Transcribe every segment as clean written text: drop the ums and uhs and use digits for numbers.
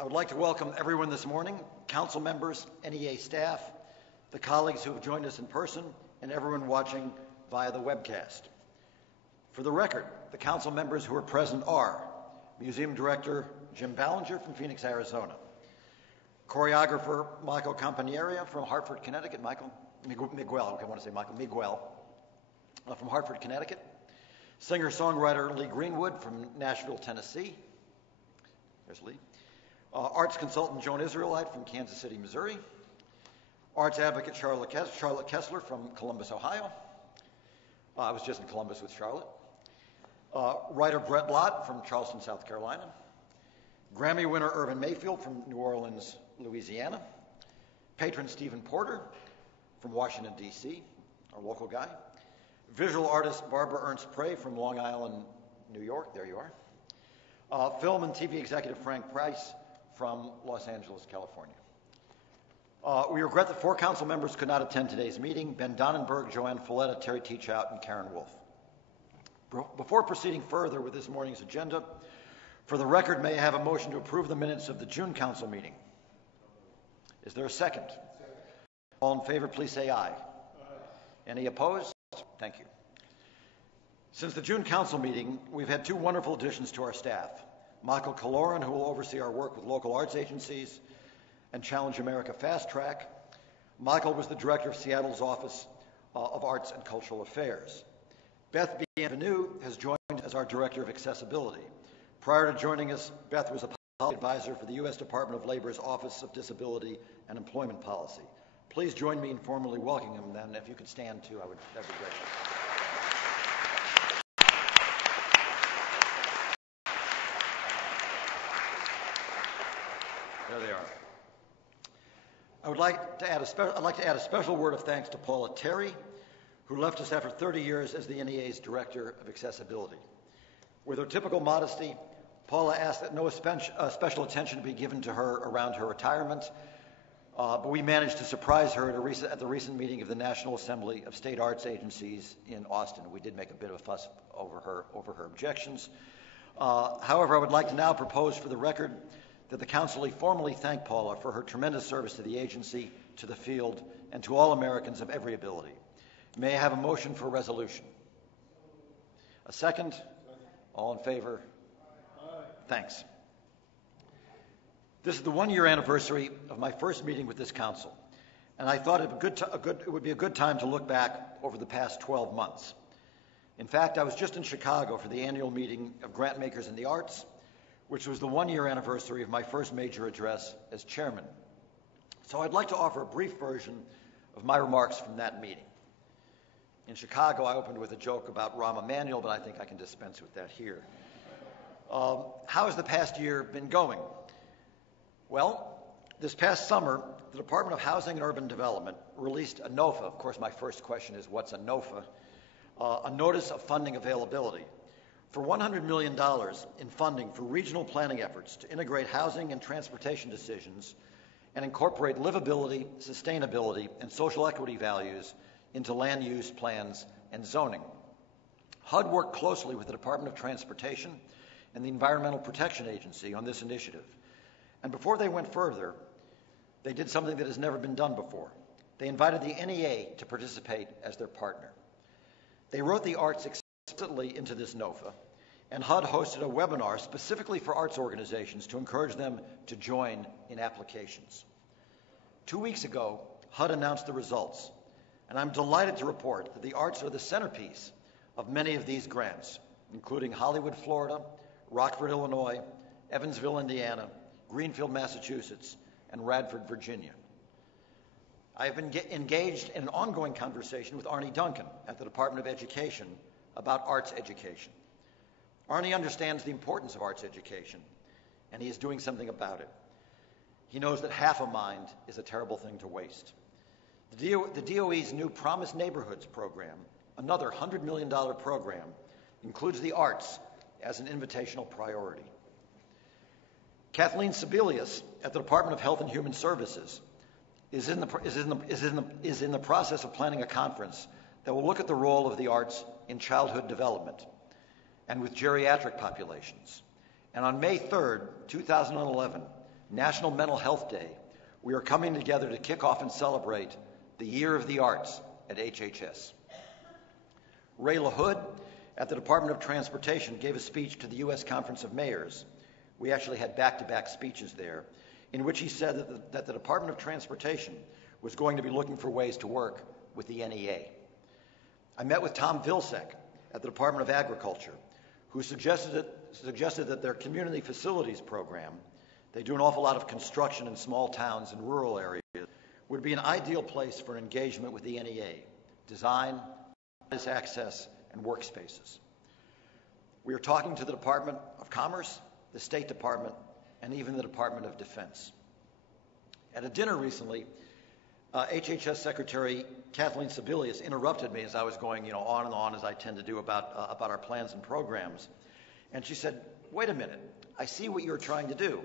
I would like to welcome everyone this morning, council members, NEA staff, the colleagues who have joined us in person, and everyone watching via the webcast. For the record, the council members who are present are Museum Director Jim Ballinger from Phoenix, Arizona, choreographer Michael Campaniera from Hartford, Connecticut, Miguel from Hartford, Connecticut, singer-songwriter Lee Greenwood from Nashville, Tennessee, there's Lee, arts consultant Joan Israelite from Kansas City, Missouri, arts advocate Charlotte Kessler from Columbus, Ohio. I was just in Columbus with Charlotte. Writer Brett Lott from Charleston, South Carolina. Grammy winner Irvin Mayfield from New Orleans, Louisiana. Patron Stephen Porter from Washington, D.C., our local guy. Visual artist Barbara Ernst Prey from Long Island, New York. There you are. Film and TV executive Frank Price from Los Angeles, California. We regret that 4 council members could not attend today's meeting: Ben Donnenberg, Joanne Folletta, Terry Teachout, and Karen Wolf. Before proceeding further with this morning's agenda, for the record, may I have a motion to approve the minutes of the June council meeting? Is there a second? All in favor, please say aye. Any opposed? Thank you. Since the June council meeting, we've had 2 wonderful additions to our staff. Michael Kaloran, who will oversee our work with local arts agencies and Challenge America Fast Track. Michael was the director of Seattle's Office of Arts and Cultural Affairs. Beth Bienvenue has joined as our director of accessibility. Prior to joining us, Beth was a policy advisor for the U.S. Department of Labor's Office of Disability and Employment Policy. Please join me in formally welcoming them. Then, if you could stand too, that'd be great. There they are. I'd like to add a special word of thanks to Paula Terry, who left us after 30 years as the NEA's Director of Accessibility. With her typical modesty, Paula asked that no special attention be given to her around her retirement, but we managed to surprise her at the recent meeting of the National Assembly of State Arts Agencies in Austin. We did make a bit of a fuss over her objections. However, I would like to now propose for the record that the council formally thank Paula for her tremendous service to the agency, to the field, and to all Americans of every ability. May I have a motion for resolution? A second? All in favor? Aye. Thanks. This is the 1-year anniversary of my first meeting with this council, and I thought it would be a good time to look back over the past 12 months. In fact, I was just in Chicago for the annual meeting of grant makers in the arts, which was the 1-year anniversary of my first major address as chairman. So I'd like to offer a brief version of my remarks from that meeting. In Chicago, I opened with a joke about Rahm Emanuel, but I think I can dispense with that here. How has the past year been going? Well, this past summer, the Department of Housing and Urban Development released a NOFA. Of course, my first question is, what's a NOFA? A Notice of Funding Availability, for $100 million in funding for regional planning efforts to integrate housing and transportation decisions and incorporate livability, sustainability, and social equity values into land use plans and zoning. HUD worked closely with the Department of Transportation and the Environmental Protection Agency on this initiative. And before they went further, they did something that has never been done before. They invited the NEA to participate as their partner. They wrote the arts explicitly into this NOFA, and HUD hosted a webinar specifically for arts organizations to encourage them to join in applications. 2 weeks ago, HUD announced the results, and I'm delighted to report that the arts are the centerpiece of many of these grants, including Hollywood, Florida, Rockford, Illinois, Evansville, Indiana, Greenfield, Massachusetts, and Radford, Virginia. I have been engaged in an ongoing conversation with Arnie Duncan at the Department of Education about arts education. Arnie understands the importance of arts education, and he is doing something about it. He knows that half a mind is a terrible thing to waste. The DOE's new Promise Neighborhoods program, another $100 million program, includes the arts as an invitational priority. Kathleen Sebelius at the Department of Health and Human Services is in the process of planning a conference that will look at the role of the arts in childhood development and with geriatric populations. And on May 3rd, 2011, National Mental Health Day, we are coming together to kick off and celebrate the Year of the Arts at HHS. Ray LaHood at the Department of Transportation gave a speech to the U.S. Conference of Mayors. We actually had back-to-back speeches there, in which he said that the Department of Transportation was going to be looking for ways to work with the NEA. I met with Tom Vilsack at the Department of Agriculture, who suggested that their community facilities program, they do an awful lot of construction in small towns and rural areas, would be an ideal place for an engagement with the NEA, design, access, and workspaces. We are talking to the Department of Commerce, the State Department, and even the Department of Defense. At a dinner recently, HHS Secretary Kathleen Sebelius interrupted me as I was going, on and on, as I tend to do about our plans and programs. And she said, "Wait a minute, I see what you're trying to do.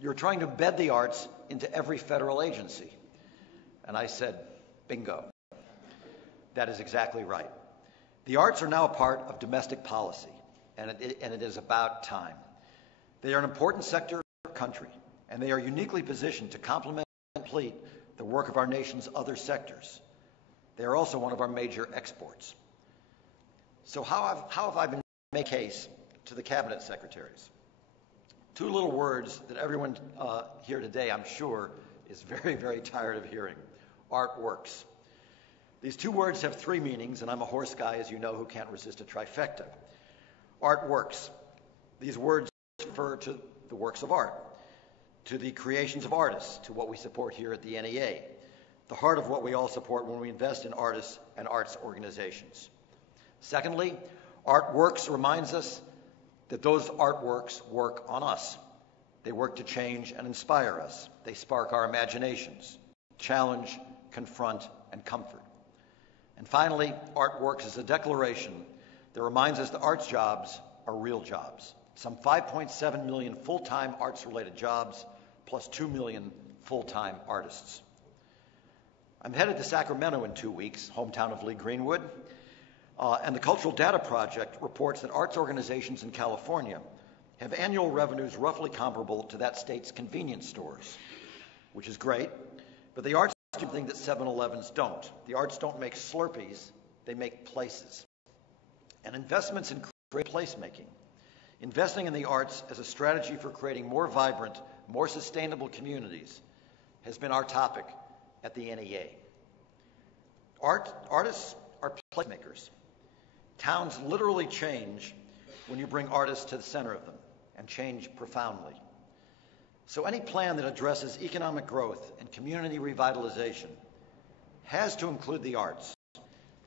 You're trying to embed the arts into every federal agency." And I said, bingo. That is exactly right. The arts are now a part of domestic policy, and it is about time. They are an important sector of our country, and they are uniquely positioned to complement and complete the work of our nation's other sectors. They are also one of our major exports. So how have I been making a case to the cabinet secretaries? Two little words that everyone here today, I'm sure, is very, very tired of hearing. Art works. These two words have three meanings, and I'm a horse guy, as you know, who can't resist a trifecta. Art works. These words refer to the works of art, to the creations of artists, to what we support here at the NEA, the heart of what we all support when we invest in artists and arts organizations. Secondly, art works reminds us that those artworks work on us. They work to change and inspire us. They spark our imaginations, challenge, confront, and comfort. And finally, art works is a declaration that reminds us that arts jobs are real jobs. Some 5.7 million full-time arts-related jobs, plus 2 million full-time artists. I'm headed to Sacramento in 2 weeks, hometown of Lee Greenwood, and the Cultural Data Project reports that arts organizations in California have annual revenues roughly comparable to that state's convenience stores, which is great, but the arts do something that 7-Elevens don't. The arts don't make Slurpees, they make places. And investments in placemaking, investing in the arts as a strategy for creating more vibrant, more sustainable communities has been our topic at the NEA. Artists are placemakers. Towns literally change when you bring artists to the center of them, and change profoundly. So any plan that addresses economic growth and community revitalization has to include the arts,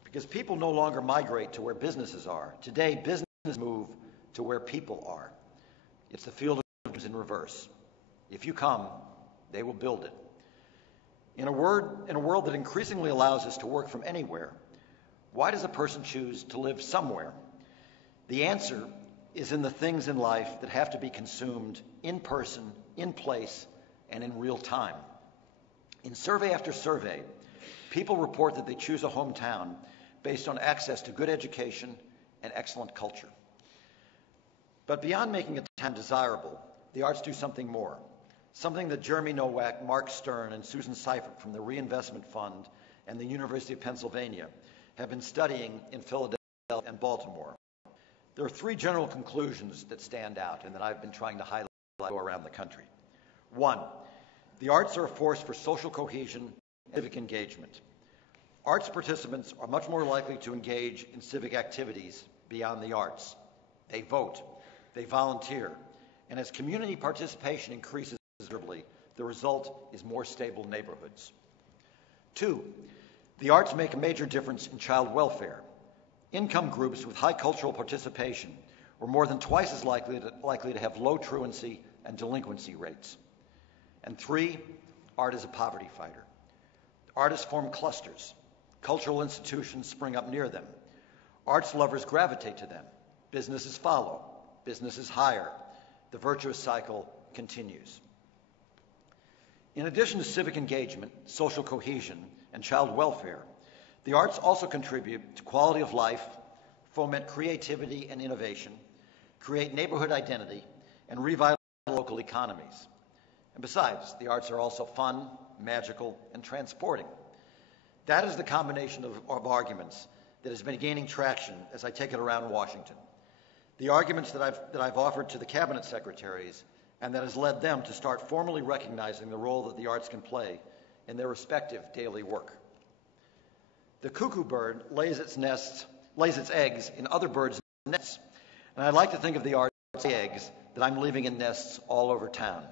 because people no longer migrate to where businesses are. Today, businesses move to where people are. It's the field of dreams in reverse. If you come, they will build it. In a world that increasingly allows us to work from anywhere, why does a person choose to live somewhere? The answer is in the things in life that have to be consumed in person, in place, and in real time. In survey after survey, people report that they choose a hometown based on access to good education and excellent culture. But beyond making a town desirable, the arts do something more, something that Jeremy Nowak, Mark Stern, and Susan Seifert from the Reinvestment Fund and the University of Pennsylvania have been studying in Philadelphia and Baltimore. There are three general conclusions that stand out and that I've been trying to highlight around the country. One, the arts are a force for social cohesion and civic engagement. Arts participants are much more likely to engage in civic activities beyond the arts. They vote, they volunteer, and as community participation increases considerably, the result is more stable neighborhoods. Two, the arts make a major difference in child welfare. Income groups with high cultural participation were more than twice as likely to have low truancy and delinquency rates. And three, art is a poverty fighter. Artists form clusters. Cultural institutions spring up near them. Arts lovers gravitate to them. Businesses follow. Businesses hire. The virtuous cycle continues. In addition to civic engagement, social cohesion, and child welfare, the arts also contribute to quality of life, foment creativity and innovation, create neighborhood identity, and revitalize local economies. And besides, the arts are also fun, magical, and transporting. That is the combination of arguments that has been gaining traction as I take it around Washington. The arguments that I've offered to the cabinet secretaries, and that has led them to start formally recognizing the role that the arts can play in their respective daily work. The cuckoo bird lays its eggs in other birds' nests, and I'd like to think of the arts as eggs that I'm leaving in nests all over town.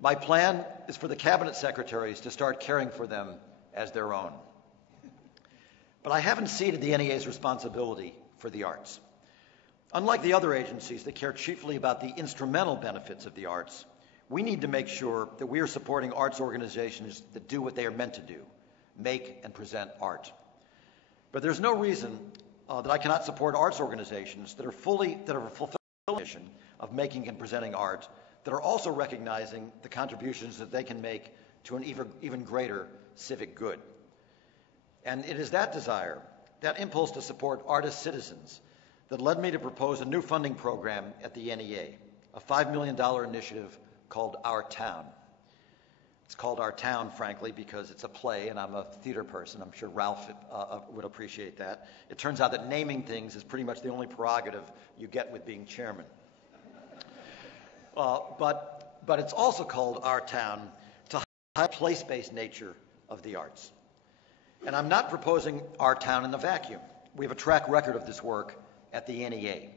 My plan is for the cabinet secretaries to start caring for them as their own. But I haven't ceded the NEA's responsibility for the arts. Unlike the other agencies that care chiefly about the instrumental benefits of the arts, we need to make sure that we are supporting arts organizations that do what they are meant to do, make and present art. But there's no reason that I cannot support arts organizations that are fulfilling the mission of making and presenting art, that are also recognizing the contributions that they can make to an even greater civic good. And it is that desire, that impulse to support artist citizens, that led me to propose a new funding program at the NEA, a $5 million initiative called Our Town. It's called Our Town, frankly, because it's a play, and I'm a theater person. I'm sure Ralph would appreciate that. It turns out that naming things is pretty much the only prerogative you get with being chairman. But it's also called Our Town to highlight the place-based nature of the arts. And I'm not proposing Our Town in a vacuum. We have a track record of this work at the NEA.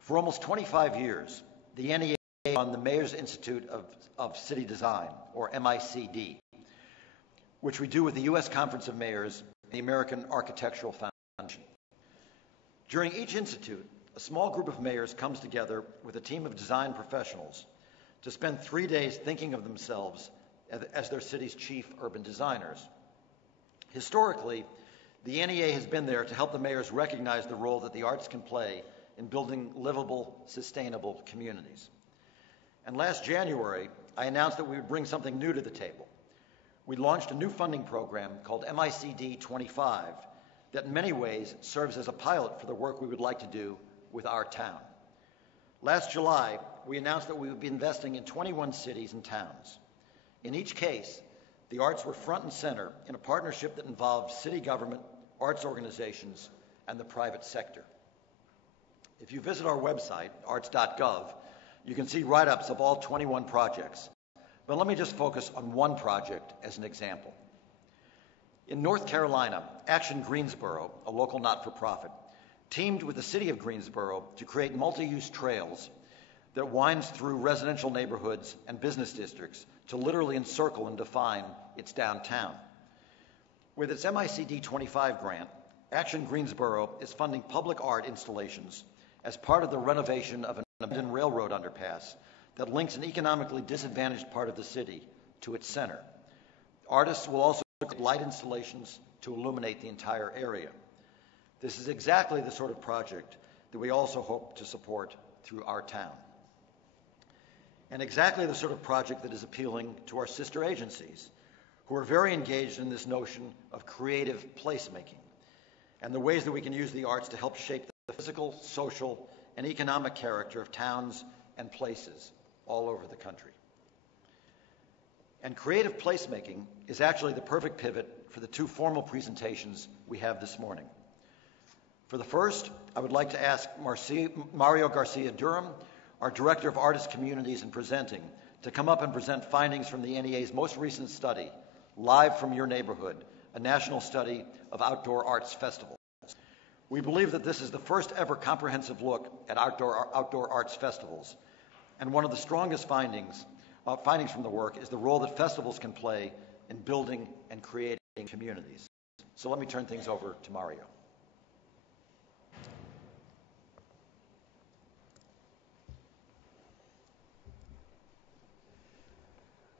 For almost 25 years, the NEA on the Mayor's Institute of City Design, or MICD, which we do with the U.S. Conference of Mayors and the American Architectural Foundation. During each institute, a small group of mayors comes together with a team of design professionals to spend 3 days thinking of themselves as their city's chief urban designers. Historically, the NEA has been there to help the mayors recognize the role that the arts can play in building livable, sustainable communities. And last January, I announced that we would bring something new to the table. We launched a new funding program called MICD 25 that in many ways serves as a pilot for the work we would like to do with Our Town. Last July, we announced that we would be investing in 21 cities and towns. In each case, the arts were front and center in a partnership that involved city government, arts organizations, and the private sector. If you visit our website, arts.gov, you can see write-ups of all 21 projects. But let me just focus on one project as an example. In North Carolina, Action Greensboro, a local not-for-profit, teamed with the city of Greensboro to create multi-use trails that winds through residential neighborhoods and business districts to literally encircle and define its downtown. With its MICD 25 grant, Action Greensboro is funding public art installations as part of the renovation of an abandoned railroad underpass that links an economically disadvantaged part of the city to its center. Artists will also create light installations to illuminate the entire area. This is exactly the sort of project that we also hope to support through Our Town. And exactly the sort of project that is appealing to our sister agencies, who are very engaged in this notion of creative placemaking and the ways that we can use the arts to help shape the physical, social, and economic character of towns and places all over the country. And creative placemaking is actually the perfect pivot for the two formal presentations we have this morning. For the first, I would like to ask Mario Garcia-Durham, our Director of Artist Communities and Presenting, to come up and present findings from the NEA's most recent study, Live from Your Neighborhood, a national study of outdoor arts festivals. We believe that this is the first ever comprehensive look at outdoor arts festivals, and one of the strongest findings from the work is the role that festivals can play in building and creating communities. So let me turn things over to Mario.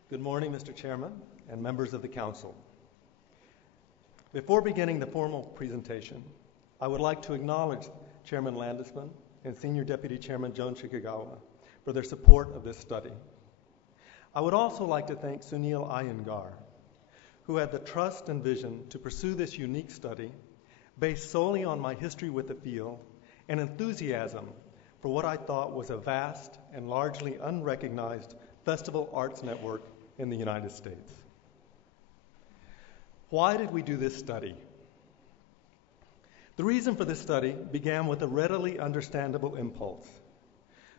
Good morning, Mr. Chairman and members of the Council. Before beginning the formal presentation, I would like to acknowledge Chairman Landesman and Senior Deputy Chairman Joan Chikagawa for their support of this study. I would also like to thank Sunil Iyengar, who had the trust and vision to pursue this unique study based solely on my history with the field and enthusiasm for what I thought was a vast and largely unrecognized festival arts network in the United States. Why did we do this study? The reason for this study began with a readily understandable impulse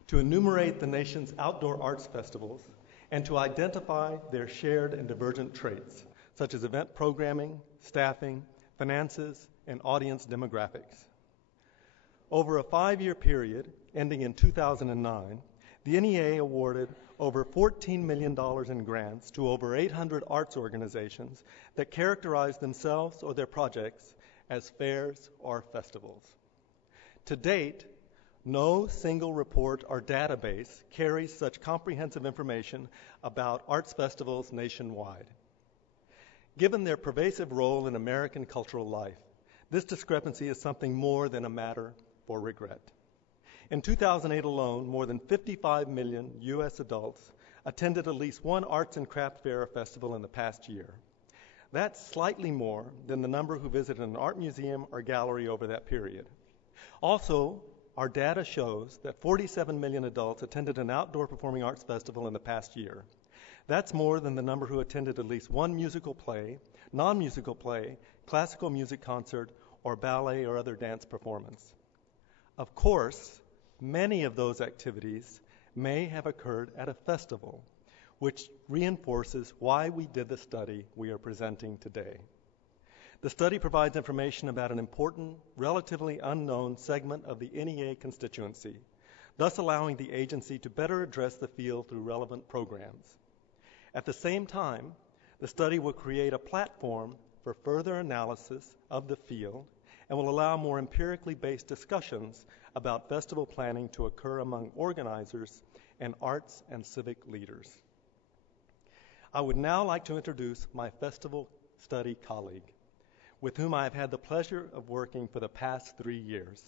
to enumerate the nation's outdoor arts festivals and to identify their shared and divergent traits, such as event programming, staffing, finances, and audience demographics. Over a 5-year period, ending in 2009, the NEA awarded over $14 million in grants to over 800 arts organizations that characterize themselves or their projects as fairs or festivals. To date, no single report or database carries such comprehensive information about arts festivals nationwide. Given their pervasive role in American cultural life, this discrepancy is something more than a matter for regret. In 2008 alone, more than 55 million U.S. adults attended at least one arts and craft fair or festival in the past year. That's slightly more than the number who visited an art museum or gallery over that period. Also, our data shows that 47 million adults attended an outdoor performing arts festival in the past year. That's more than the number who attended at least one musical play, non-musical play, classical music concert, or ballet or other dance performance. Of course, many of those activities may have occurred at a festival, which reinforces why we did the study we are presenting today. The study provides information about an important, relatively unknown segment of the NEA constituency, thus allowing the agency to better address the field through relevant programs. At the same time, the study will create a platform for further analysis of the field and will allow more empirically based discussions about festival planning to occur among organizers and arts and civic leaders. I would now like to introduce my festival study colleague, with whom I have had the pleasure of working for the past 3 years,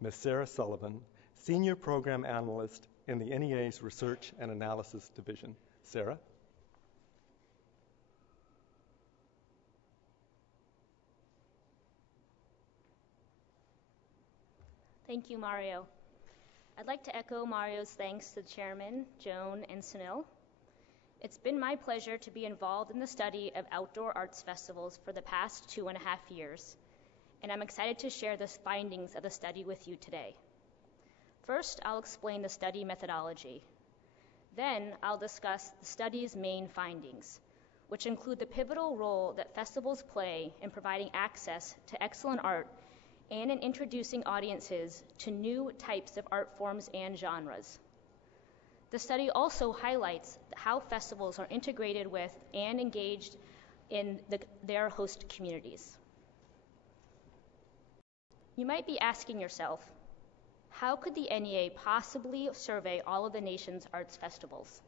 Ms. Sarah Sullivan, Senior Program Analyst in the NEA's Research and Analysis Division. Sarah? Thank you, Mario. I'd like to echo Mario's thanks to the chairman, Joan, and Sunil. It's been my pleasure to be involved in the study of outdoor arts festivals for the past 2.5 years, and I'm excited to share the findings of the study with you today. First, I'll explain the study methodology. Then, I'll discuss the study's main findings, which include the pivotal role that festivals play in providing access to excellent art and in introducing audiences to new types of art forms and genres. The study also highlights how festivals are integrated with and engaged in their host communities. You might be asking yourself, how could the NEA possibly survey all of the nation's arts festivals?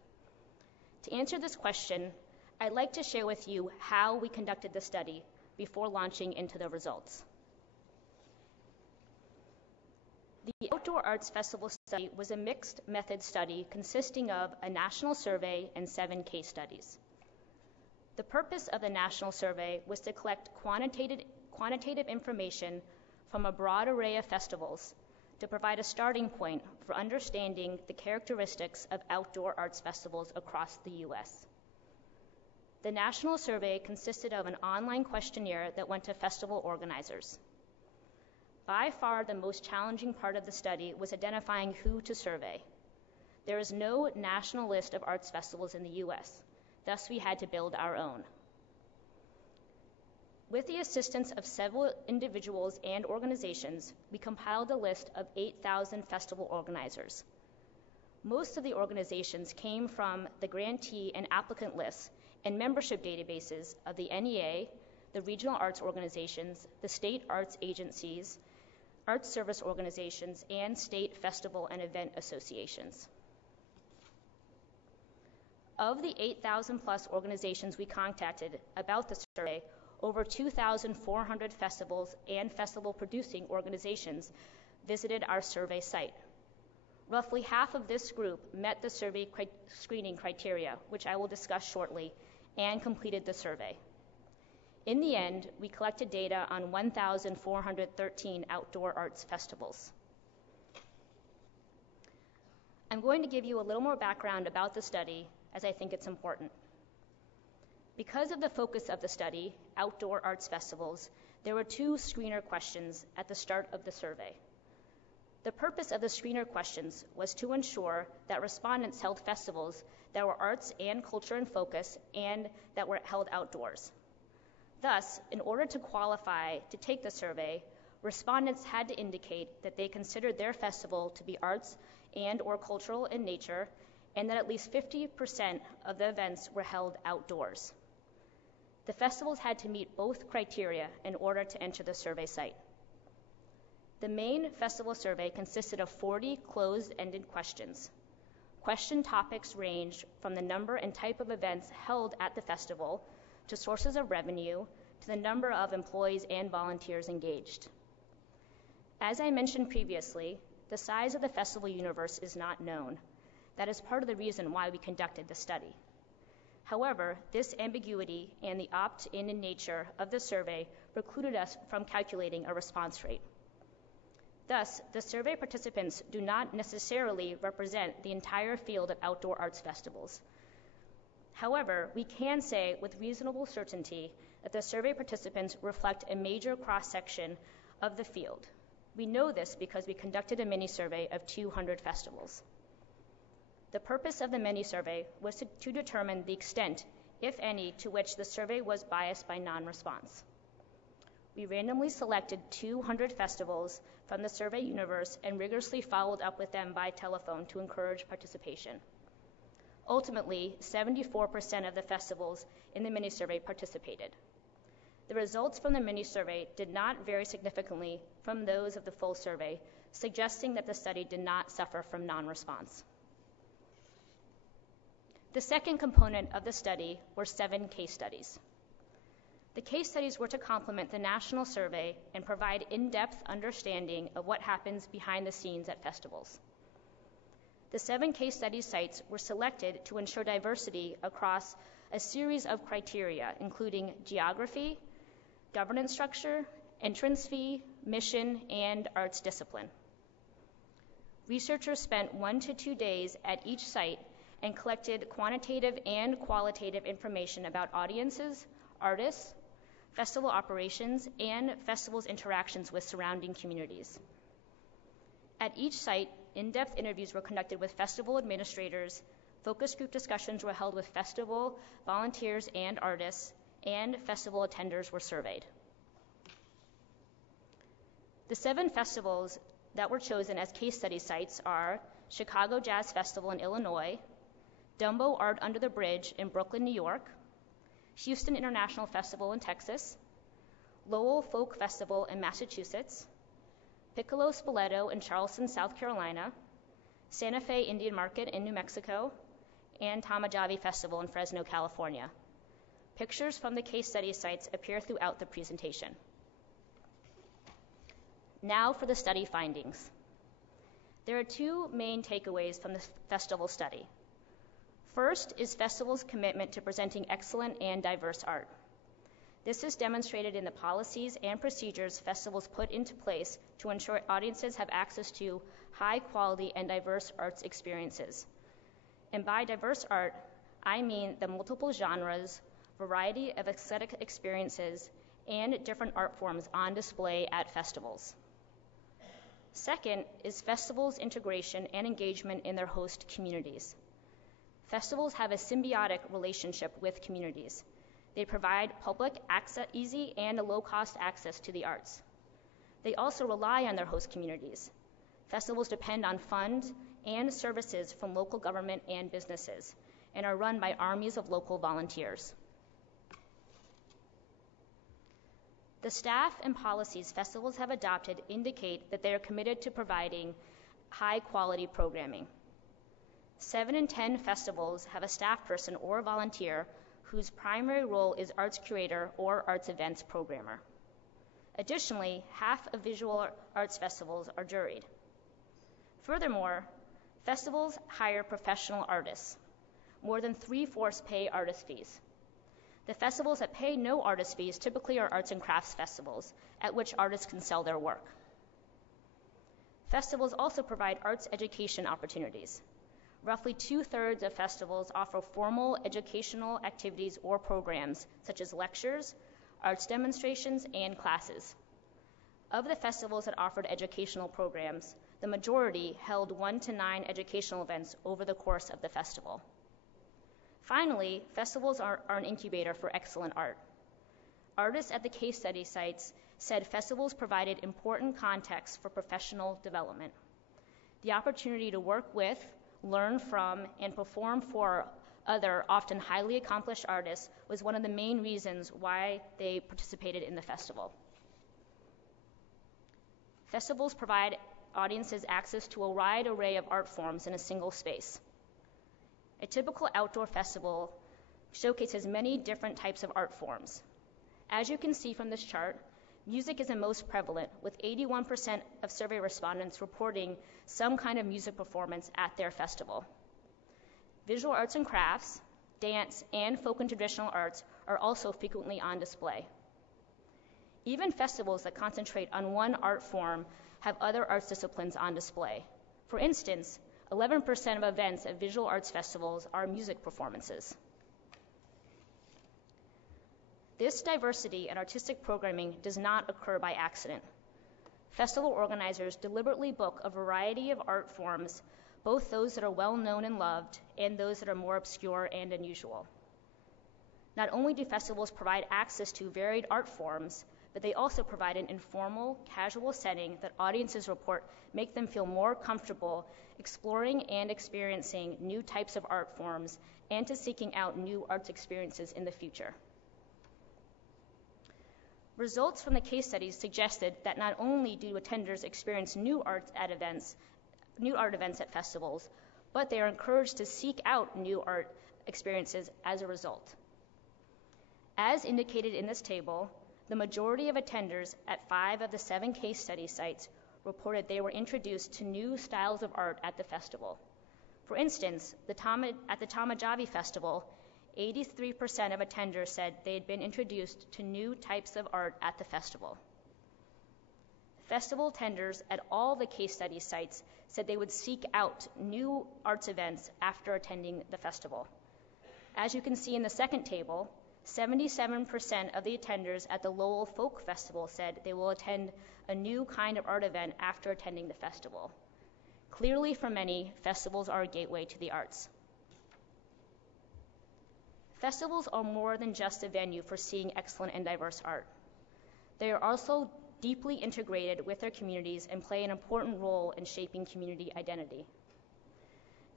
To answer this question, I'd like to share with you how we conducted the study before launching into the results. The Outdoor Arts Festival study was a mixed method study consisting of a national survey and 7 case studies. The purpose of the national survey was to collect quantitative information from a broad array of festivals to provide a starting point for understanding the characteristics of outdoor arts festivals across the U.S. The national survey consisted of an online questionnaire that went to festival organizers. By far, the most challenging part of the study was identifying who to survey. There is no national list of arts festivals in the U.S., thus we had to build our own. With the assistance of several individuals and organizations, we compiled a list of 8,000 festival organizers. Most of the organizations came from the grantee and applicant lists and membership databases of the NEA, the regional arts organizations, the state arts agencies, arts service organizations, and state festival and event associations. Of the 8,000 plus organizations we contacted about the survey, over 2,400 festivals and festival producing organizations visited our survey site. Roughly half of this group met the survey screening criteria, which I will discuss shortly, and completed the survey. In the end, we collected data on 1,413 outdoor arts festivals. I'm going to give you a little more background about the study as I think it's important. Because of the focus of the study, outdoor arts festivals, there were 2 screener questions at the start of the survey. The purpose of the screener questions was to ensure that respondents held festivals that were arts and culture in focus and that were held outdoors. Thus, in order to qualify to take the survey, respondents had to indicate that they considered their festival to be arts and or cultural in nature, and that at least 50% of the events were held outdoors. The festivals had to meet both criteria in order to enter the survey site. The main festival survey consisted of 40 closed-ended questions. Question topics ranged from the number and type of events held at the festival to sources of revenue to the number of employees and volunteers engaged. As I mentioned previously, the size of the festival universe is not known. That is part of the reason why we conducted the study. However, this ambiguity and the opt-in nature of the survey precluded us from calculating a response rate. Thus, the survey participants do not necessarily represent the entire field of outdoor arts festivals. However, we can say with reasonable certainty that the survey participants reflect a major cross-section of the field. We know this because we conducted a mini-survey of 200 festivals. The purpose of the mini-survey was to determine the extent, if any, to which the survey was biased by non-response. We randomly selected 200 festivals from the survey universe and rigorously followed up with them by telephone to encourage participation. Ultimately, 74% of the festivals in the mini-survey participated. The results from the mini-survey did not vary significantly from those of the full survey, suggesting that the study did not suffer from non-response. The second component of the study were 7 case studies. The case studies were to complement the national survey and provide in-depth understanding of what happens behind the scenes at festivals. The 7 case study sites were selected to ensure diversity across a series of criteria, including geography, governance structure, entrance fee, mission, and arts discipline. Researchers spent 1 to 2 days at each site and collected quantitative and qualitative information about audiences, artists, festival operations, and festivals' interactions with surrounding communities. At each site, in-depth interviews were conducted with festival administrators, focus group discussions were held with festival volunteers and artists, and festival attenders were surveyed. The 7 festivals that were chosen as case study sites are Chicago Jazz Festival in Illinois, Dumbo Art Under the Bridge in Brooklyn, New York, Houston International Festival in Texas, Lowell Folk Festival in Massachusetts, Piccolo Spoleto in Charleston, South Carolina, Santa Fe Indian Market in New Mexico, and Tamajavi Festival in Fresno, California. Pictures from the case study sites appear throughout the presentation. Now for the study findings. There are 2 main takeaways from the festival study. First is festivals' commitment to presenting excellent and diverse art. This is demonstrated in the policies and procedures festivals put into place to ensure audiences have access to high quality and diverse arts experiences. And by diverse art, I mean the multiple genres, variety of aesthetic experiences, and different art forms on display at festivals. Second is festivals' integration and engagement in their host communities. Festivals have a symbiotic relationship with communities. They provide public access, easy and low-cost access to the arts. They also rely on their host communities. Festivals depend on funds and services from local government and businesses and are run by armies of local volunteers. The staff and policies festivals have adopted indicate that they are committed to providing high-quality programming. 7 in 10 festivals have a staff person or volunteer whose primary role is arts curator or arts events programmer. Additionally, half of visual arts festivals are juried. Furthermore, festivals hire professional artists. More than 3/4 pay artist fees. The festivals that pay no artist fees typically are arts and crafts festivals, at which artists can sell their work. Festivals also provide arts education opportunities. Roughly 2/3 of festivals offer formal educational activities or programs, such as lectures, arts demonstrations, and classes. Of the festivals that offered educational programs, the majority held 1 to 9 educational events over the course of the festival. Finally, festivals are an incubator for excellent art. Artists at the case study sites said festivals provided important context for professional development. The opportunity to work with, learn from, and perform for other, often highly accomplished artists was one of the main reasons why they participated in the festival. Festivals provide audiences access to a wide array of art forms in a single space. A typical outdoor festival showcases many different types of art forms. As you can see from this chart, music is the most prevalent, with 81% of survey respondents reporting some kind of music performance at their festival. Visual arts and crafts, dance, and folk and traditional arts are also frequently on display. Even festivals that concentrate on one art form have other arts disciplines on display. For instance, 11% of events at visual arts festivals are music performances. This diversity in artistic programming does not occur by accident. Festival organizers deliberately book a variety of art forms, both those that are well known and loved and those that are more obscure and unusual. Not only do festivals provide access to varied art forms, but they also provide an informal, casual setting that audiences report make them feel more comfortable exploring and experiencing new types of art forms and to seeking out new arts experiences in the future. Results from the case studies suggested that not only do attenders experience new art events at festivals, but they are encouraged to seek out new art experiences as a result. As indicated in this table, the majority of attenders at 5 of the 7 case study sites reported they were introduced to new styles of art at the festival. For instance, at the Tamajavi Festival, 83% of attenders said they had been introduced to new types of art at the festival. Festival attenders at all the case study sites said they would seek out new arts events after attending the festival. As you can see in the second table, 77% of the attenders at the Lowell Folk Festival said they will attend a new kind of art event after attending the festival. Clearly, for many, festivals are a gateway to the arts. Festivals are more than just a venue for seeing excellent and diverse art. They are also deeply integrated with their communities and play an important role in shaping community identity.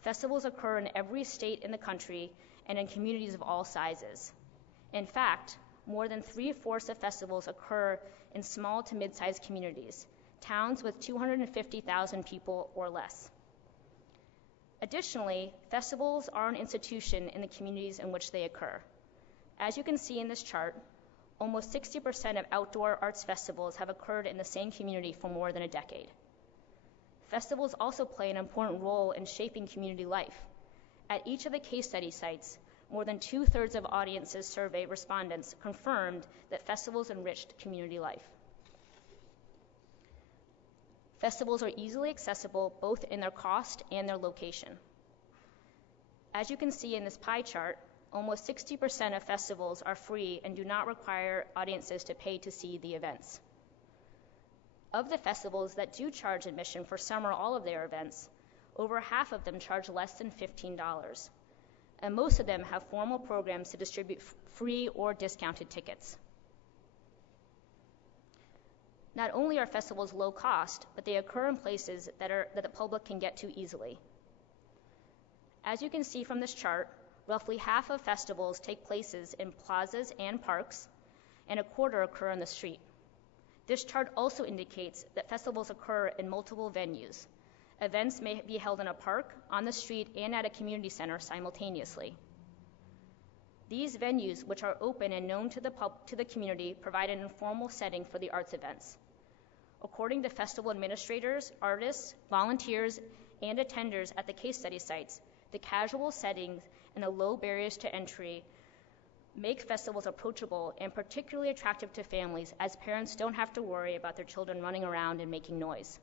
Festivals occur in every state in the country and in communities of all sizes. In fact, more than 3/4 of festivals occur in small to mid-sized communities, towns with 250,000 people or less. Additionally, festivals are an institution in the communities in which they occur. As you can see in this chart, almost 60% of outdoor arts festivals have occurred in the same community for more than a decade. Festivals also play an important role in shaping community life. At each of the case study sites, more than 2/3 of audiences survey respondents confirmed that festivals enriched community life. Festivals are easily accessible both in their cost and their location. As you can see in this pie chart, almost 60% of festivals are free and do not require audiences to pay to see the events. Of the festivals that do charge admission for some or all of their events, over half of them charge less than $15. And most of them have formal programs to distribute free or discounted tickets. Not only are festivals low cost, but they occur in places that the public can get to easily. As you can see from this chart, roughly half of festivals take places in plazas and parks, and a quarter occur on the street. This chart also indicates that festivals occur in multiple venues. Events may be held in a park, on the street, and at a community center simultaneously. These venues, which are open and known to the community, provide an informal setting for the arts events. According to festival administrators, artists, volunteers, and attenders at the case study sites, the casual settings and the low barriers to entry make festivals approachable and particularly attractive to families, as parents don't have to worry about their children running around and making noise.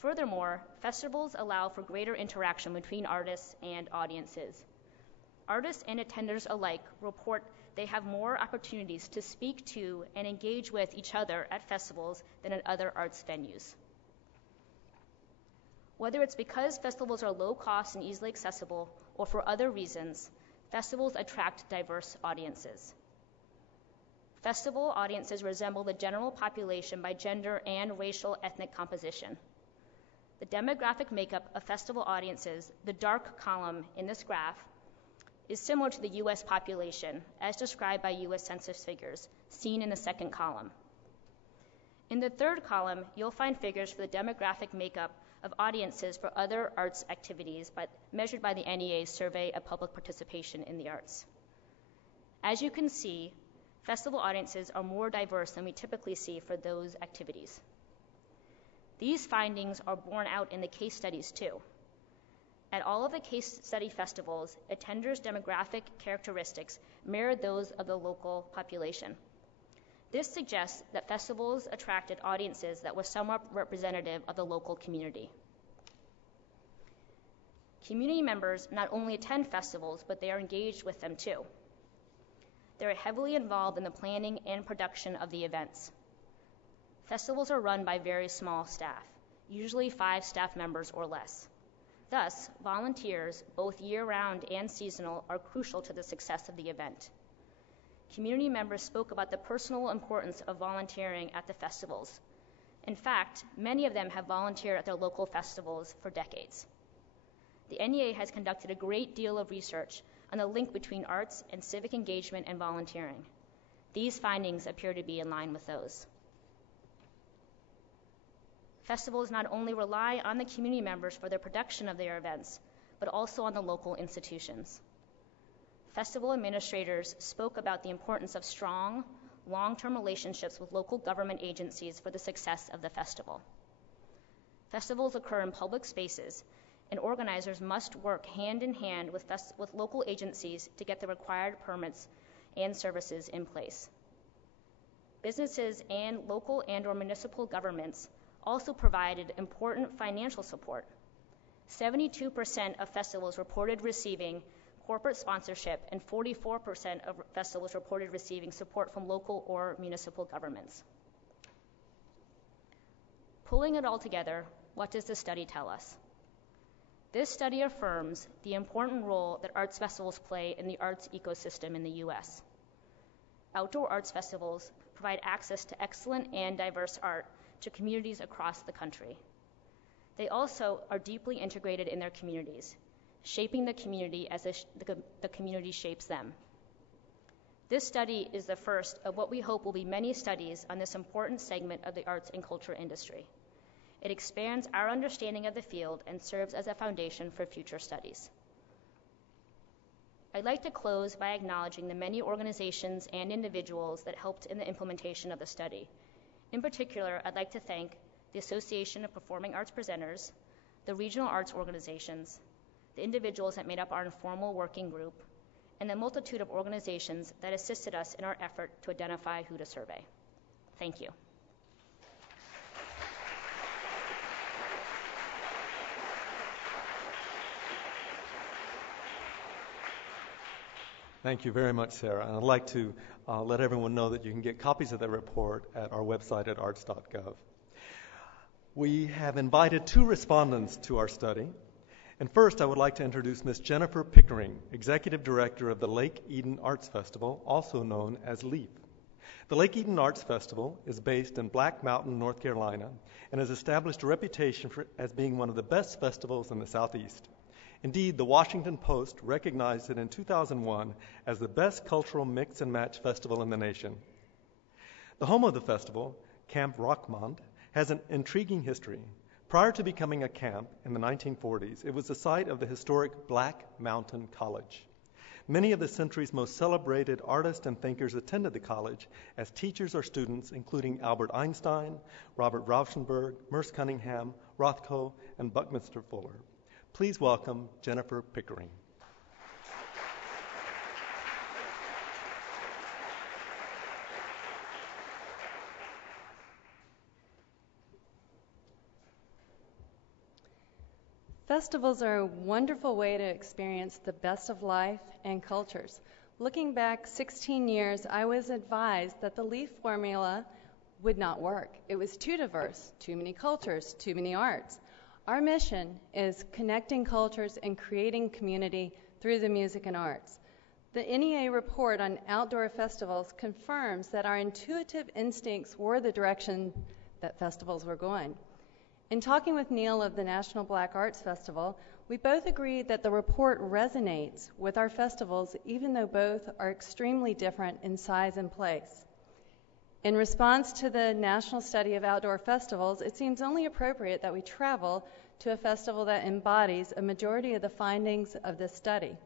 Furthermore, festivals allow for greater interaction between artists and audiences. Artists and attenders alike report they have more opportunities to speak to and engage with each other at festivals than at other arts venues. Whether it's because festivals are low cost and easily accessible, or for other reasons, festivals attract diverse audiences. Festival audiences resemble the general population by gender and racial ethnic composition. The demographic makeup of festival audiences, the dark column in this graph, is similar to the U.S. population, as described by U.S. Census figures, seen in the second column. In the third column, you'll find figures for the demographic makeup of audiences for other arts activities, but measured by the NEA's Survey of Public Participation in the Arts. As you can see, festival audiences are more diverse than we typically see for those activities. These findings are borne out in the case studies too. At all of the case study festivals, attenders' demographic characteristics mirrored those of the local population. This suggests that festivals attracted audiences that were somewhat representative of the local community. Community members not only attend festivals, but they are engaged with them too. They're heavily involved in the planning and production of the events. Festivals are run by very small staff, usually 5 staff members or less. Thus, volunteers, both year-round and seasonal, are crucial to the success of the event. Community members spoke about the personal importance of volunteering at the festivals. In fact, many of them have volunteered at their local festivals for decades. The NEA has conducted a great deal of research on the link between arts and civic engagement and volunteering. These findings appear to be in line with those. Festivals not only rely on the community members for their production of their events, but also on the local institutions. Festival administrators spoke about the importance of strong, long-term relationships with local government agencies for the success of the festival. Festivals occur in public spaces, and organizers must work hand in hand with local agencies to get the required permits and services in place. Businesses and local and/or municipal governments also provided important financial support. 72% of festivals reported receiving corporate sponsorship, and 44% of festivals reported receiving support from local or municipal governments. Pulling it all together, what does this study tell us? This study affirms the important role that arts festivals play in the arts ecosystem in the U.S. Outdoor arts festivals provide access to excellent and diverse art to communities across the country. They also are deeply integrated in their communities, shaping the community as the community shapes them. This study is the first of what we hope will be many studies on this important segment of the arts and culture industry. It expands our understanding of the field and serves as a foundation for future studies. I'd like to close by acknowledging the many organizations and individuals that helped in the implementation of the study. In particular, I'd like to thank the Association of Performing Arts Presenters, the regional arts organizations, the individuals that made up our informal working group, and the multitude of organizations that assisted us in our effort to identify who to survey. Thank you. Thank you very much, Sarah. And I'd like to let everyone know that you can get copies of that report at our website at arts.gov. We have invited 2 respondents to our study. And first, I would like to introduce Ms. Jennifer Pickering, Executive Director of the Lake Eden Arts Festival, also known as LEAF. The Lake Eden Arts Festival is based in Black Mountain, North Carolina, and has established a reputation as being one of the best festivals in the Southeast. Indeed, the Washington Post recognized it in 2001 as the best cultural mix and match festival in the nation. The home of the festival, Camp Rockmont, has an intriguing history. Prior to becoming a camp in the 1940s, it was the site of the historic Black Mountain College. Many of the century's most celebrated artists and thinkers attended the college as teachers or students, including Albert Einstein, Robert Rauschenberg, Merce Cunningham, Rothko, and Buckminster Fuller. Please welcome Jennifer Pickering. Festivals are a wonderful way to experience the best of life and cultures. Looking back 16 years, I was advised that the LEAF formula would not work. It was too diverse, too many cultures, too many arts. Our mission is connecting cultures and creating community through the music and arts. The NEA report on outdoor festivals confirms that our intuitive instincts were the direction that festivals were going. In talking with Neil of the National Black Arts Festival, we both agreed that the report resonates with our festivals, even though both are extremely different in size and place. In response to the national study of outdoor festivals, it seems only appropriate that we travel to a festival that embodies a majority of the findings of this study.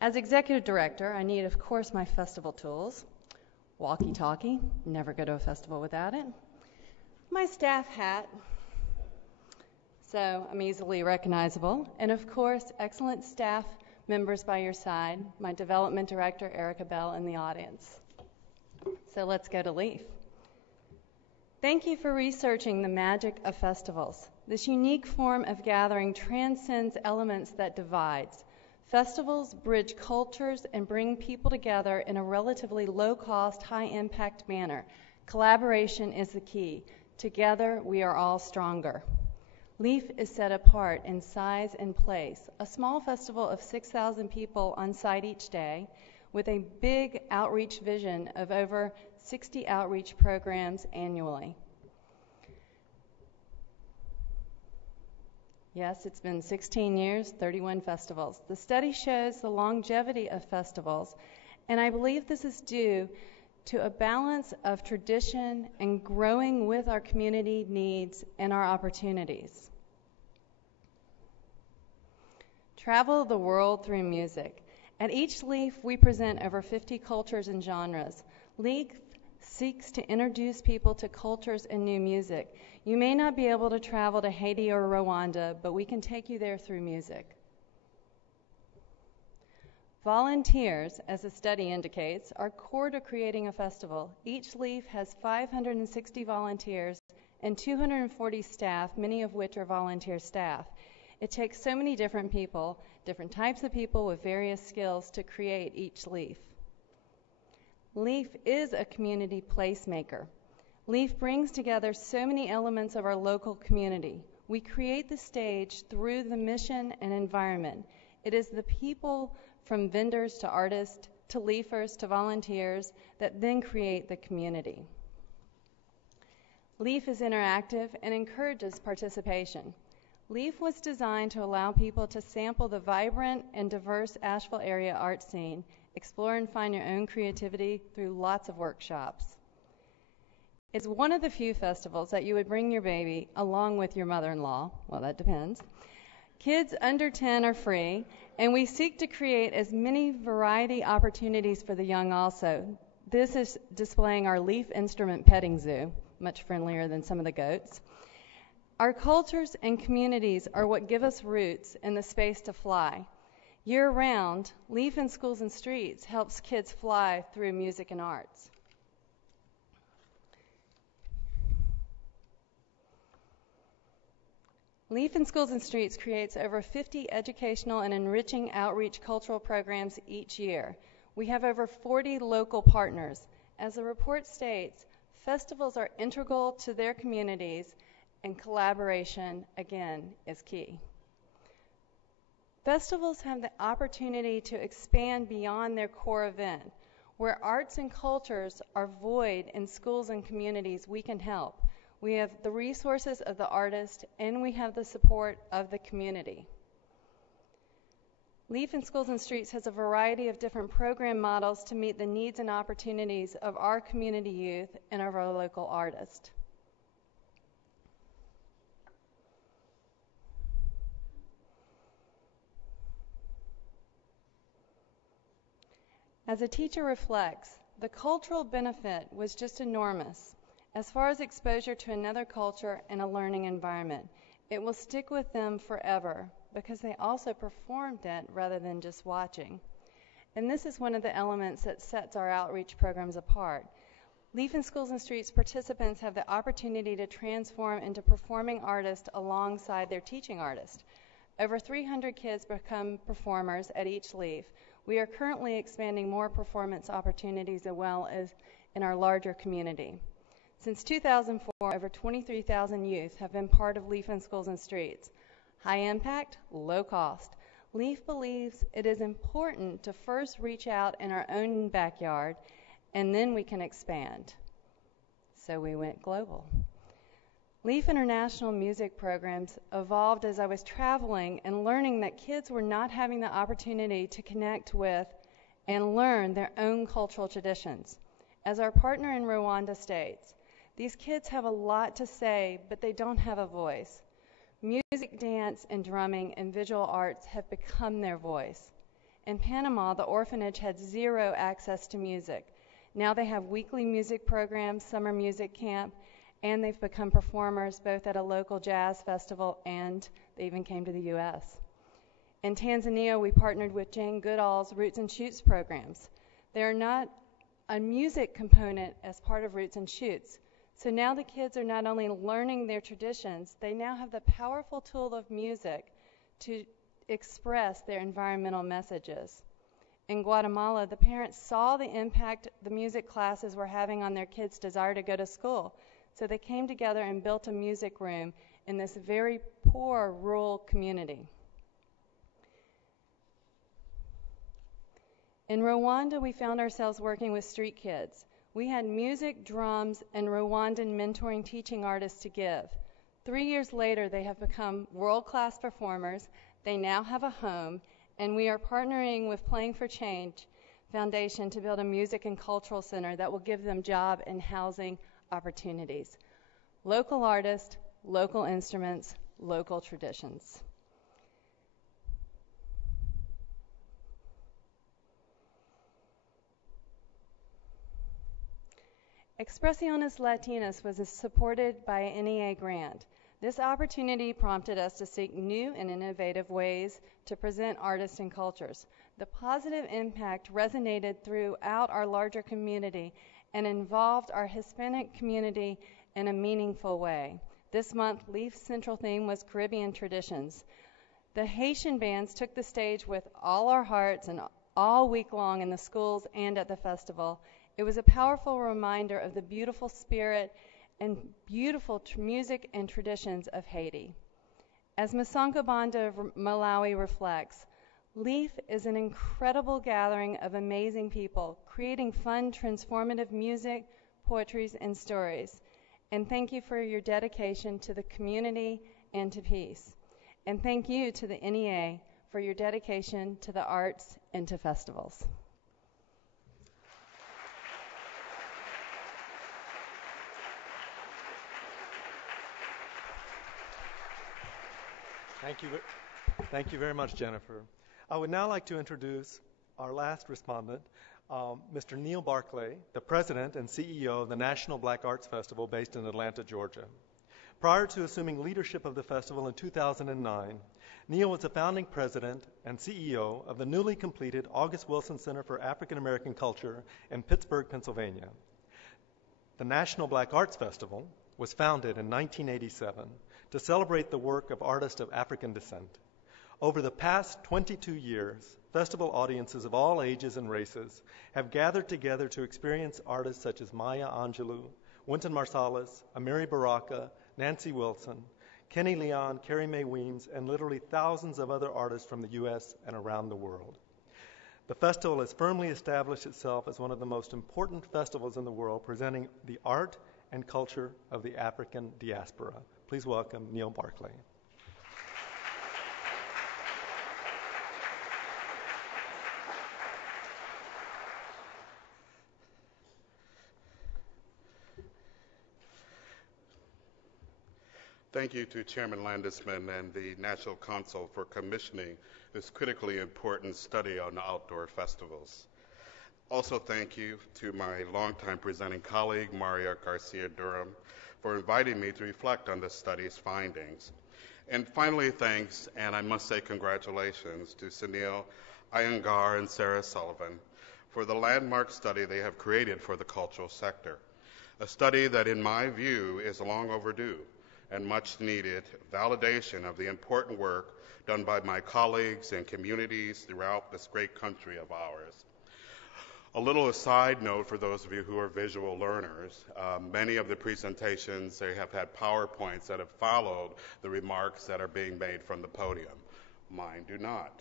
As executive director, I need, of course, my festival tools. Walkie-talkie, never go to a festival without it. My staff hat, so I'm easily recognizable. And of course, excellent staff members by your side, my development director, Erica Bell, in the audience. So let's go to LEAF. Thank you for researching the magic of festivals. This unique form of gathering transcends elements that divides. Festivals bridge cultures and bring people together in a relatively low-cost, high-impact manner. Collaboration is the key. Together, we are all stronger. LEAF is set apart in size and place. A small festival of 6,000 people on site each day, with a big outreach vision of over 60 outreach programs annually. Yes, it's been 16 years, 31 festivals. The study shows the longevity of festivals, and I believe this is due to a balance of tradition and growing with our community needs and our opportunities. Travel the world through music. At each LEAF, we present over 50 cultures and genres. LEAF seeks to introduce people to cultures and new music. You may not be able to travel to Haiti or Rwanda, but we can take you there through music. Volunteers, as the study indicates, are core to creating a festival. Each LEAF has 560 volunteers and 240 staff, many of which are volunteer staff. It takes so many different people, different types of people with various skills to create each LEAF. LEAF is a community placemaker. LEAF brings together so many elements of our local community. We create the stage through the mission and environment. It is the people, from vendors to artists to LEAFers to volunteers, that then create the community. LEAF is interactive and encourages participation. LEAF was designed to allow people to sample the vibrant and diverse Asheville area art scene, explore and find your own creativity through lots of workshops. It's one of the few festivals that you would bring your baby along with your mother-in-law. Well, that depends. Kids under 10 are free, and we seek to create as many variety opportunities for the young also. This is displaying our LEAF instrument petting zoo, much friendlier than some of the goats. Our cultures and communities are what give us roots and the space to fly. Year-round, LEAF in Schools and Streets helps kids fly through music and arts. LEAF in Schools and Streets creates over 50 educational and enriching outreach cultural programs each year. We have over 40 local partners. As the report states, festivals are integral to their communities, and collaboration, again, is key. Festivals have the opportunity to expand beyond their core event. Where arts and cultures are void in schools and communities, we can help. We have the resources of the artist, and we have the support of the community. LEAF in Schools and Streets has a variety of different program models to meet the needs and opportunities of our community youth and of our local artists. As a teacher reflects, the cultural benefit was just enormous. As far as exposure to another culture and a learning environment, it will stick with them forever because they also performed it rather than just watching. And this is one of the elements that sets our outreach programs apart. LEAF in Schools and Streets participants have the opportunity to transform into performing artists alongside their teaching artist. Over 300 kids become performers at each LEAF. We are currently expanding more performance opportunities as well as in our larger community. Since 2004, over 23,000 youth have been part of LEAF in Schools and Streets. High impact, low cost. LEAF believes it is important to first reach out in our own backyard, and then we can expand. So we went global. LEAF International music programs evolved as I was traveling and learning that kids were not having the opportunity to connect with and learn their own cultural traditions. As our partner in Rwanda states, these kids have a lot to say, but they don't have a voice. Music, dance, and drumming and visual arts have become their voice. In Panama, the orphanage had zero access to music. Now they have weekly music programs, summer music camp, and they've become performers both at a local jazz festival and they even came to the U.S. In Tanzania, we partnered with Jane Goodall's Roots and Shoots programs. They are not a music component as part of Roots and Shoots. So now the kids are not only learning their traditions, they now have the powerful tool of music to express their environmental messages. In Guatemala, the parents saw the impact the music classes were having on their kids' desire to go to school. So they came together and built a music room in this very poor rural community. In Rwanda, we found ourselves working with street kids. We had music, drums, and Rwandan mentoring teaching artists to give. 3 years later, they have become world-class performers. They now have a home, and we are partnering with Playing for Change Foundation to build a music and cultural center that will give them job and housing opportunities. Local artists, local instruments, local traditions. Expresiones Latinas was supported by an NEA grant. This opportunity prompted us to seek new and innovative ways to present artists and cultures. The positive impact resonated throughout our larger community and involved our Hispanic community in a meaningful way. This month, LEAF's central theme was Caribbean traditions. The Haitian bands took the stage with all our hearts and all week long in the schools and at the festival. It was a powerful reminder of the beautiful spirit and beautiful music and traditions of Haiti. As Masonko Banda of Malawi reflects, LEAF is an incredible gathering of amazing people, creating fun, transformative music, poetries, and stories. And thank you for your dedication to the community and to peace. And thank you to the NEA for your dedication to the arts and to festivals. Thank you very much, Jennifer. I would now like to introduce our last respondent, Mr. Neil Barclay, the president and CEO of the National Black Arts Festival based in Atlanta, Georgia. Prior to assuming leadership of the festival in 2009, Neil was the founding president and CEO of the newly completed August Wilson Center for African American Culture in Pittsburgh, Pennsylvania. The National Black Arts Festival was founded in 1987 to celebrate the work of artists of African descent. Over the past 22 years, festival audiences of all ages and races have gathered together to experience artists such as Maya Angelou, Wynton Marsalis, Amiri Baraka, Nancy Wilson, Kenny Leon, Carrie Mae Weems, and literally thousands of other artists from the U.S. and around the world. The festival has firmly established itself as one of the most important festivals in the world, presenting the art and culture of the African diaspora. Please welcome Neil Barclay. Thank you to Chairman Landesman and the National Council for commissioning this critically important study on outdoor festivals. Also, thank you to my longtime presenting colleague, Maria Garcia-Durham, for inviting me to reflect on this study's findings. And finally, thanks, and I must say congratulations, to Sunil Iyengar and Sarah Sullivan for the landmark study they have created for the cultural sector, a study that, in my view, is long overdue and much needed validation of the important work done by my colleagues and communities throughout this great country of ours. A little aside note for those of you who are visual learners, many of the presentations, they have had PowerPoints that have followed the remarks that are being made from the podium. Mine do not.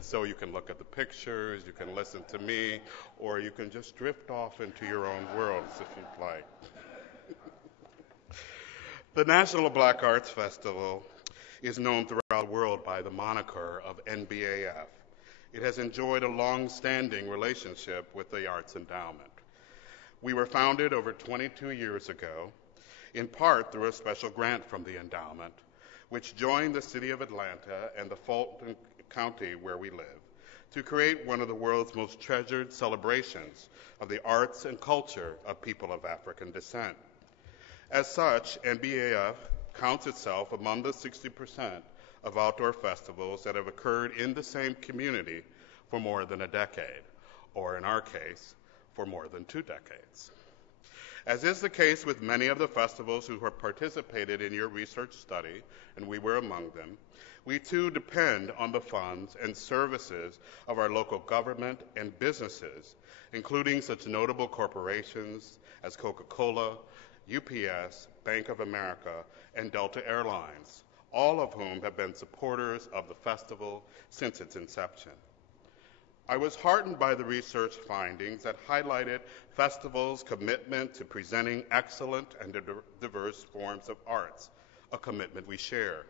So you can look at the pictures, you can listen to me, or you can just drift off into your own worlds if you'd like. The National Black Arts Festival is known throughout the world by the moniker of NBAF. It has enjoyed a long-standing relationship with the Arts Endowment. We were founded over 22 years ago, in part through a special grant from the endowment, which joined the city of Atlanta and the Fulton County where we live to create one of the world's most treasured celebrations of the arts and culture of people of African descent. As such, NBAF counts itself among the 60% of outdoor festivals that have occurred in the same community for more than a decade, or in our case, for more than 2 decades. As is the case with many of the festivals who have participated in your research study, and we were among them, we too depend on the funds and services of our local government and businesses, including such notable corporations as Coca-Cola, UPS, Bank of America, and Delta Airlines, all of whom have been supporters of the festival since its inception. I was heartened by the research findings that highlighted festivals' commitment to presenting excellent and diverse forms of arts, a commitment we share.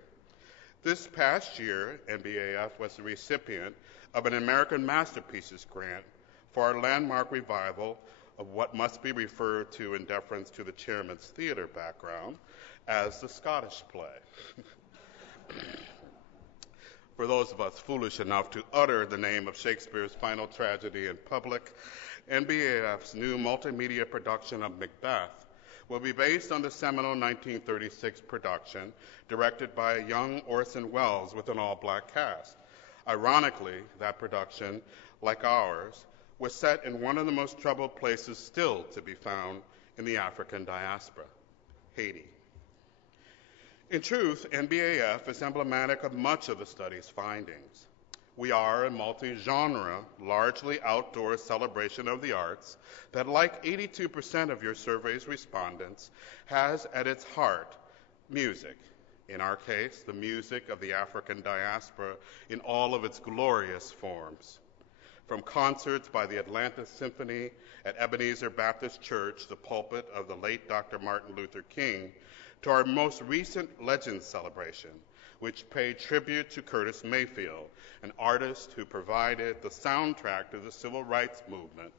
This past year, NBAF was the recipient of an American Masterpieces grant for our landmark revival of what must be referred to in deference to the chairman's theater background as the Scottish play. For those of us foolish enough to utter the name of Shakespeare's final tragedy in public, NBAF's new multimedia production of Macbeth will be based on the seminal 1936 production directed by a young Orson Welles with an all-black cast. Ironically, that production, like ours, was set in one of the most troubled places still to be found in the African diaspora, Haiti. In truth, NBAF is emblematic of much of the study's findings. We are a multi-genre, largely outdoor celebration of the arts that, like 82% of your survey's respondents, has at its heart music. In our case, the music of the African diaspora in all of its glorious forms. From concerts by the Atlanta Symphony at Ebenezer Baptist Church, the pulpit of the late Dr. Martin Luther King, to our most recent Legends celebration, which paid tribute to Curtis Mayfield, an artist who provided the soundtrack to the civil rights movement.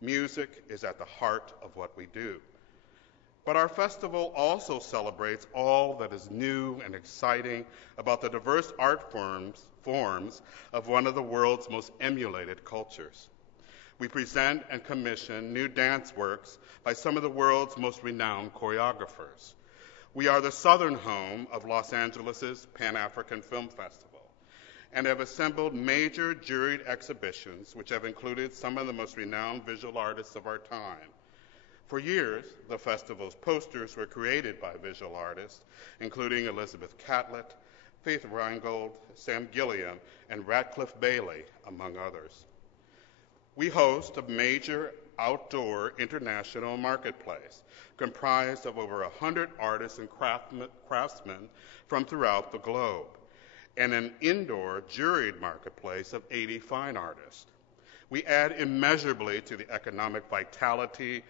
Music is at the heart of what we do. But our festival also celebrates all that is new and exciting about the diverse art forms of one of the world's most emulated cultures. We present and commission new dance works by some of the world's most renowned choreographers. We are the southern home of Los Angeles' Pan-African Film Festival and have assembled major juried exhibitions which have included some of the most renowned visual artists of our time. For years, the festival's posters were created by visual artists, including Elizabeth Catlett, Faith Reingold, Sam Gilliam, and Radcliffe Bailey, among others. We host a major outdoor international marketplace comprised of over 100 artists and craftsmen from throughout the globe, and an indoor juried marketplace of 80 fine artists. We add immeasurably to the economic vitality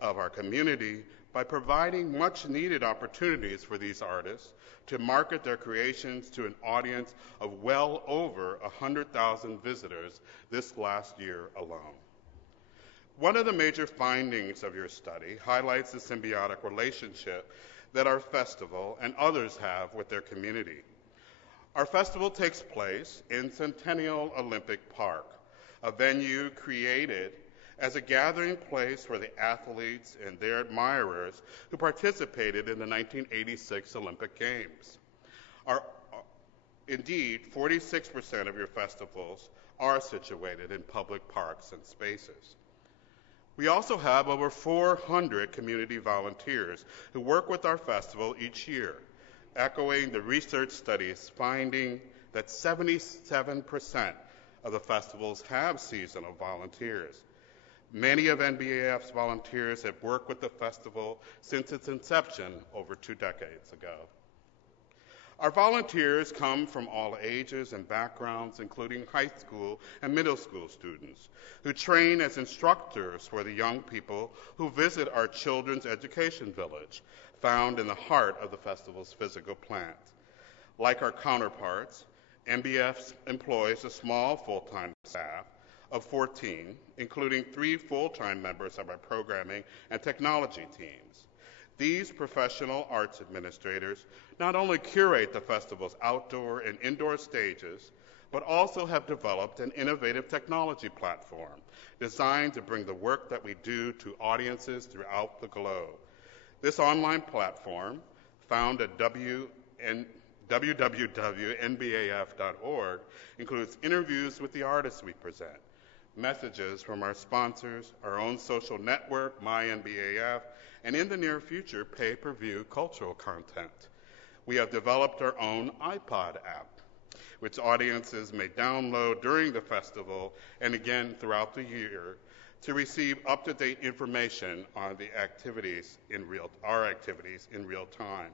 of our community by providing much-needed opportunities for these artists to market their creations to an audience of well over 100,000 visitors this last year alone. One of the major findings of your study highlights the symbiotic relationship that our festival and others have with their community. Our festival takes place in Centennial Olympic Park, a venue created as a gathering place for the athletes and their admirers who participated in the 1986 Olympic Games. Indeed, 46% of your festivals are situated in public parks and spaces. We also have over 400 community volunteers who work with our festival each year, echoing the research studies finding that 77% of the festivals have seasonal volunteers. Many of NBAF's volunteers have worked with the festival since its inception over 2 decades ago. Our volunteers come from all ages and backgrounds, including high school and middle school students, who train as instructors for the young people who visit our Children's Education Village, found in the heart of the festival's physical plant. Like our counterparts, NBF employs a small full-time staff of 14, including 3 full-time members of our programming and technology teams. These professional arts administrators not only curate the festival's outdoor and indoor stages, but also have developed an innovative technology platform designed to bring the work that we do to audiences throughout the globe. This online platform, found at www.nbaf.org, includes interviews with the artists we present, messages from our sponsors, our own social network, MyNBAF, and in the near future, pay-per-view cultural content. We have developed our own iPod app, which audiences may download during the festival and again throughout the year to receive up-to-date information on the our activities in real time.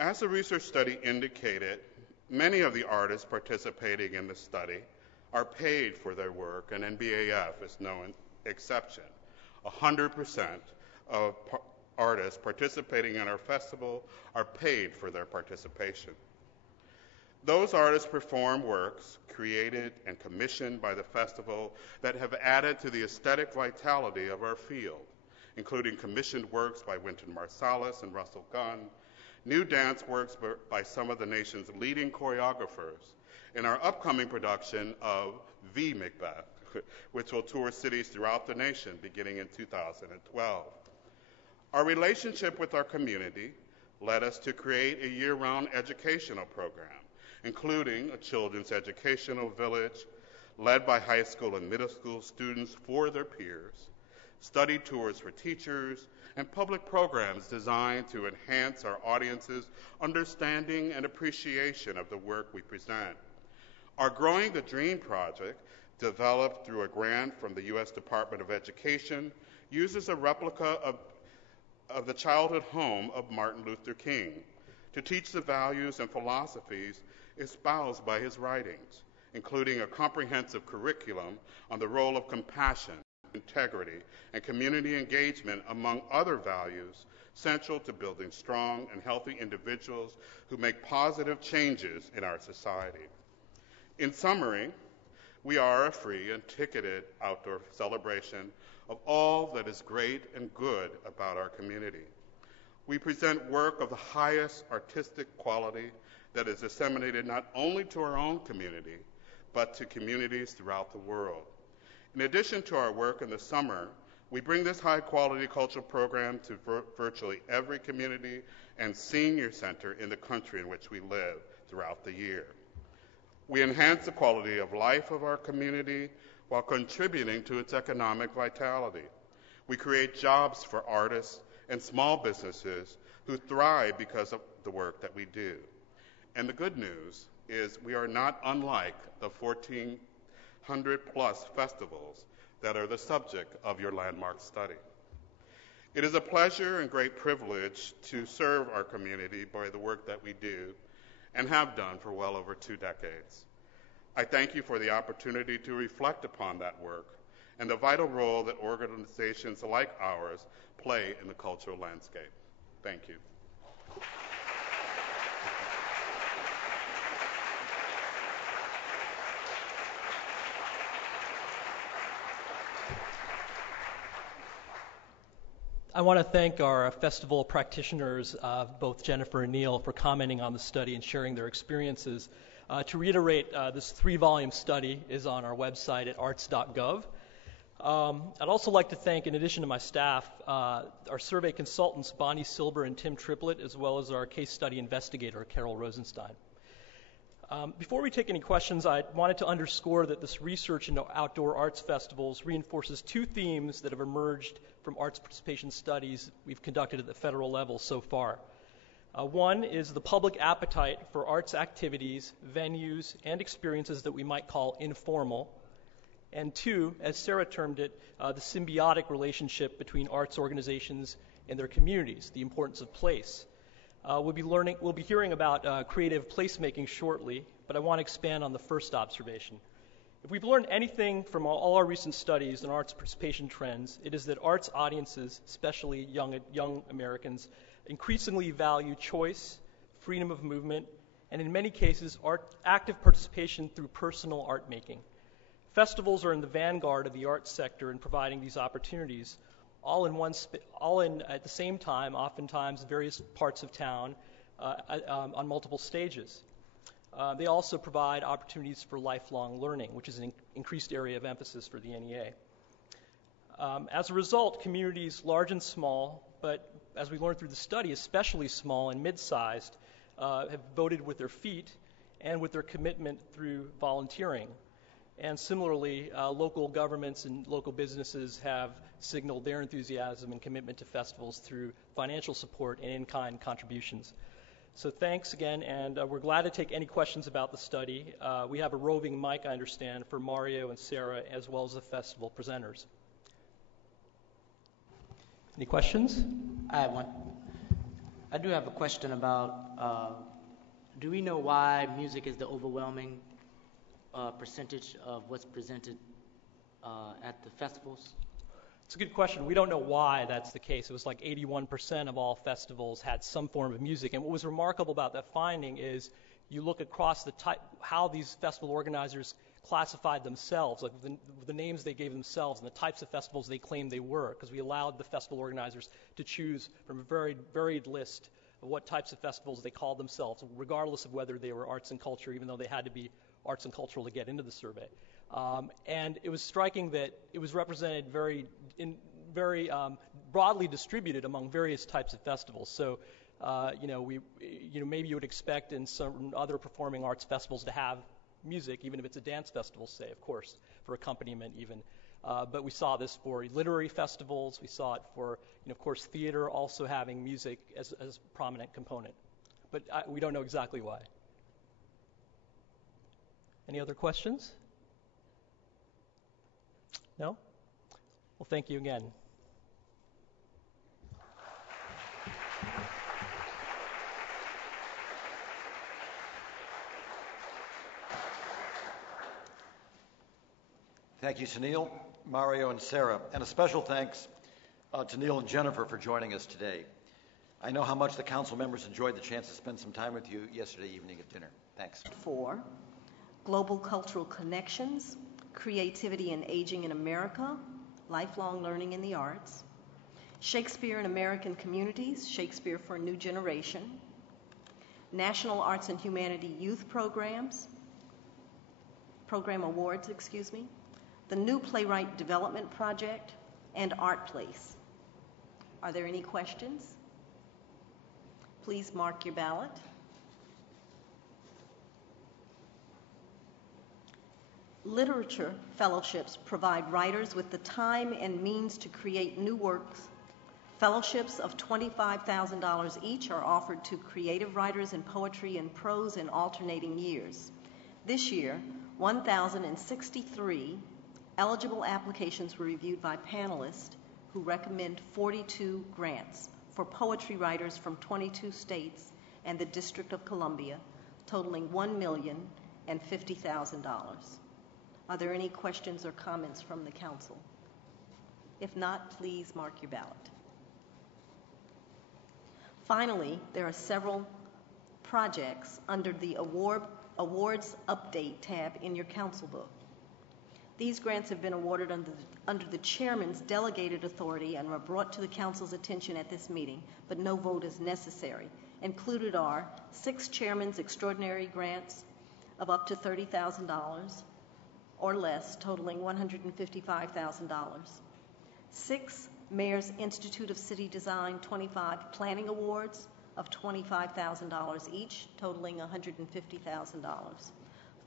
As the research study indicated, many of the artists participating in the study are paid for their work, and NBAF is no exception. 100% of artists participating in our festival are paid for their participation. Those artists perform works created and commissioned by the festival that have added to the aesthetic vitality of our field, including commissioned works by Wynton Marsalis and Russell Gunn, new dance works by some of the nation's leading choreographers, and our upcoming production of The Macbeth, which will tour cities throughout the nation beginning in 2012. Our relationship with our community led us to create a year-round educational program, including a children's educational village led by high school and middle school students for their peers, study tours for teachers, and public programs designed to enhance our audience's understanding and appreciation of the work we present. Our Growing the Dream project, developed through a grant from the U.S. Department of Education, uses a replica of the childhood home of Martin Luther King to teach the values and philosophies espoused by his writings, including a comprehensive curriculum on the role of compassion, integrity, and community engagement, among other values central to building strong and healthy individuals who make positive changes in our society. In summary, we are a free and ticketed outdoor celebration of all that is great and good about our community. We present work of the highest artistic quality that is disseminated not only to our own community, but to communities throughout the world. In addition to our work in the summer, we bring this high-quality cultural program to virtually every community and senior center in the country in which we live throughout the year. We enhance the quality of life of our community while contributing to its economic vitality. We create jobs for artists and small businesses who thrive because of the work that we do. And the good news is we are not unlike the 1,400-plus festivals that are the subject of your landmark study. It is a pleasure and great privilege to serve our community by the work that we do and have done for well over 2 decades. I thank you for the opportunity to reflect upon that work and the vital role that organizations like ours play in the cultural landscape. Thank you. I want to thank our festival practitioners, both Jennifer and Neil, for commenting on the study and sharing their experiences. To reiterate, this 3-volume study is on our website at arts.gov. I'd also like to thank, in addition to my staff, our survey consultants, Bonnie Silber and Tim Triplett, as well as our case study investigator, Carol Rosenstein. Before we take any questions, I wanted to underscore that this research into outdoor arts festivals reinforces two themes that have emerged from arts participation studies we've conducted at the federal level so far. One is the public appetite for arts activities, venues, and experiences that we might call informal. And two, as Sarah termed it, the symbiotic relationship between arts organizations and their communities, the importance of place. We'll be hearing about creative placemaking shortly, but I want to expand on the first observation. If we've learned anything from all our recent studies on arts participation trends, it is that arts audiences, especially young Americans, increasingly value choice, freedom of movement, and in many cases, active participation through personal art making. Festivals are in the vanguard of the arts sector in providing these opportunities, all in at the same time, oftentimes various parts of town on multiple stages. They also provide opportunities for lifelong learning, which is an increased area of emphasis for the NEA. As a result, communities large and small, but as we learned through the study, especially small and mid-sized, have voted with their feet and with their commitment through volunteering. And similarly, local governments and local businesses have signaled their enthusiasm and commitment to festivals through financial support and in-kind contributions. So thanks again, and we're glad to take any questions about the study. We have a roving mic, I understand, for Mario and Sarah, as well as the festival presenters. Any questions? I have one. I do have a question about, do we know why music is the overwhelming percentage of what's presented at the festivals? It's a good question. We don't know why that's the case. It was like 81% of all festivals had some form of music. And what was remarkable about that finding is you look across how these festival organizers classified themselves, like the names they gave themselves and the types of festivals they claimed they were, because we allowed the festival organizers to choose from a very varied list of what types of festivals they called themselves, regardless of whether they were arts and culture, even though they had to be arts and cultural to get into the survey. And it was striking that it was represented very broadly distributed among various types of festivals. So, maybe you would expect in some other performing arts festivals to have music, even if it's a dance festival, say, of course, for accompaniment even. But we saw this for literary festivals. We saw it for, of course, theater also having music as a prominent component. But we don't know exactly why. Any other questions? No? Well, thank you again. Thank you, Sunil, Mario, and Sarah. And a special thanks to Neil and Jennifer for joining us today. I know how much the council members enjoyed the chance to spend some time with you yesterday evening at dinner. Thanks. 4, Global Cultural Connections, Creativity and Aging in America, Lifelong Learning in the Arts, Shakespeare in American Communities, Shakespeare for a New Generation, National Arts and Humanity Youth Program Awards, the New Playwright Development Project, and Art Place. Are there any questions? Please mark your ballot. Literature fellowships provide writers with the time and means to create new works. Fellowships of $25,000 each are offered to creative writers in poetry and prose in alternating years. This year, 1,063 eligible applications were reviewed by panelists who recommend 42 grants for poetry writers from 22 states and the District of Columbia, totaling $1,050,000. Are there any questions or comments from the council? If not, please mark your ballot. Finally, there are several projects under the Awards Update tab in your council book. These grants have been awarded under the chairman's delegated authority and were brought to the council's attention at this meeting, but no vote is necessary. Included are 6 chairman's extraordinary grants of up to $30,000 or less, totaling $155,000. 6 Mayor's Institute of City Design 25 Planning Awards of $25,000 each, totaling $150,000.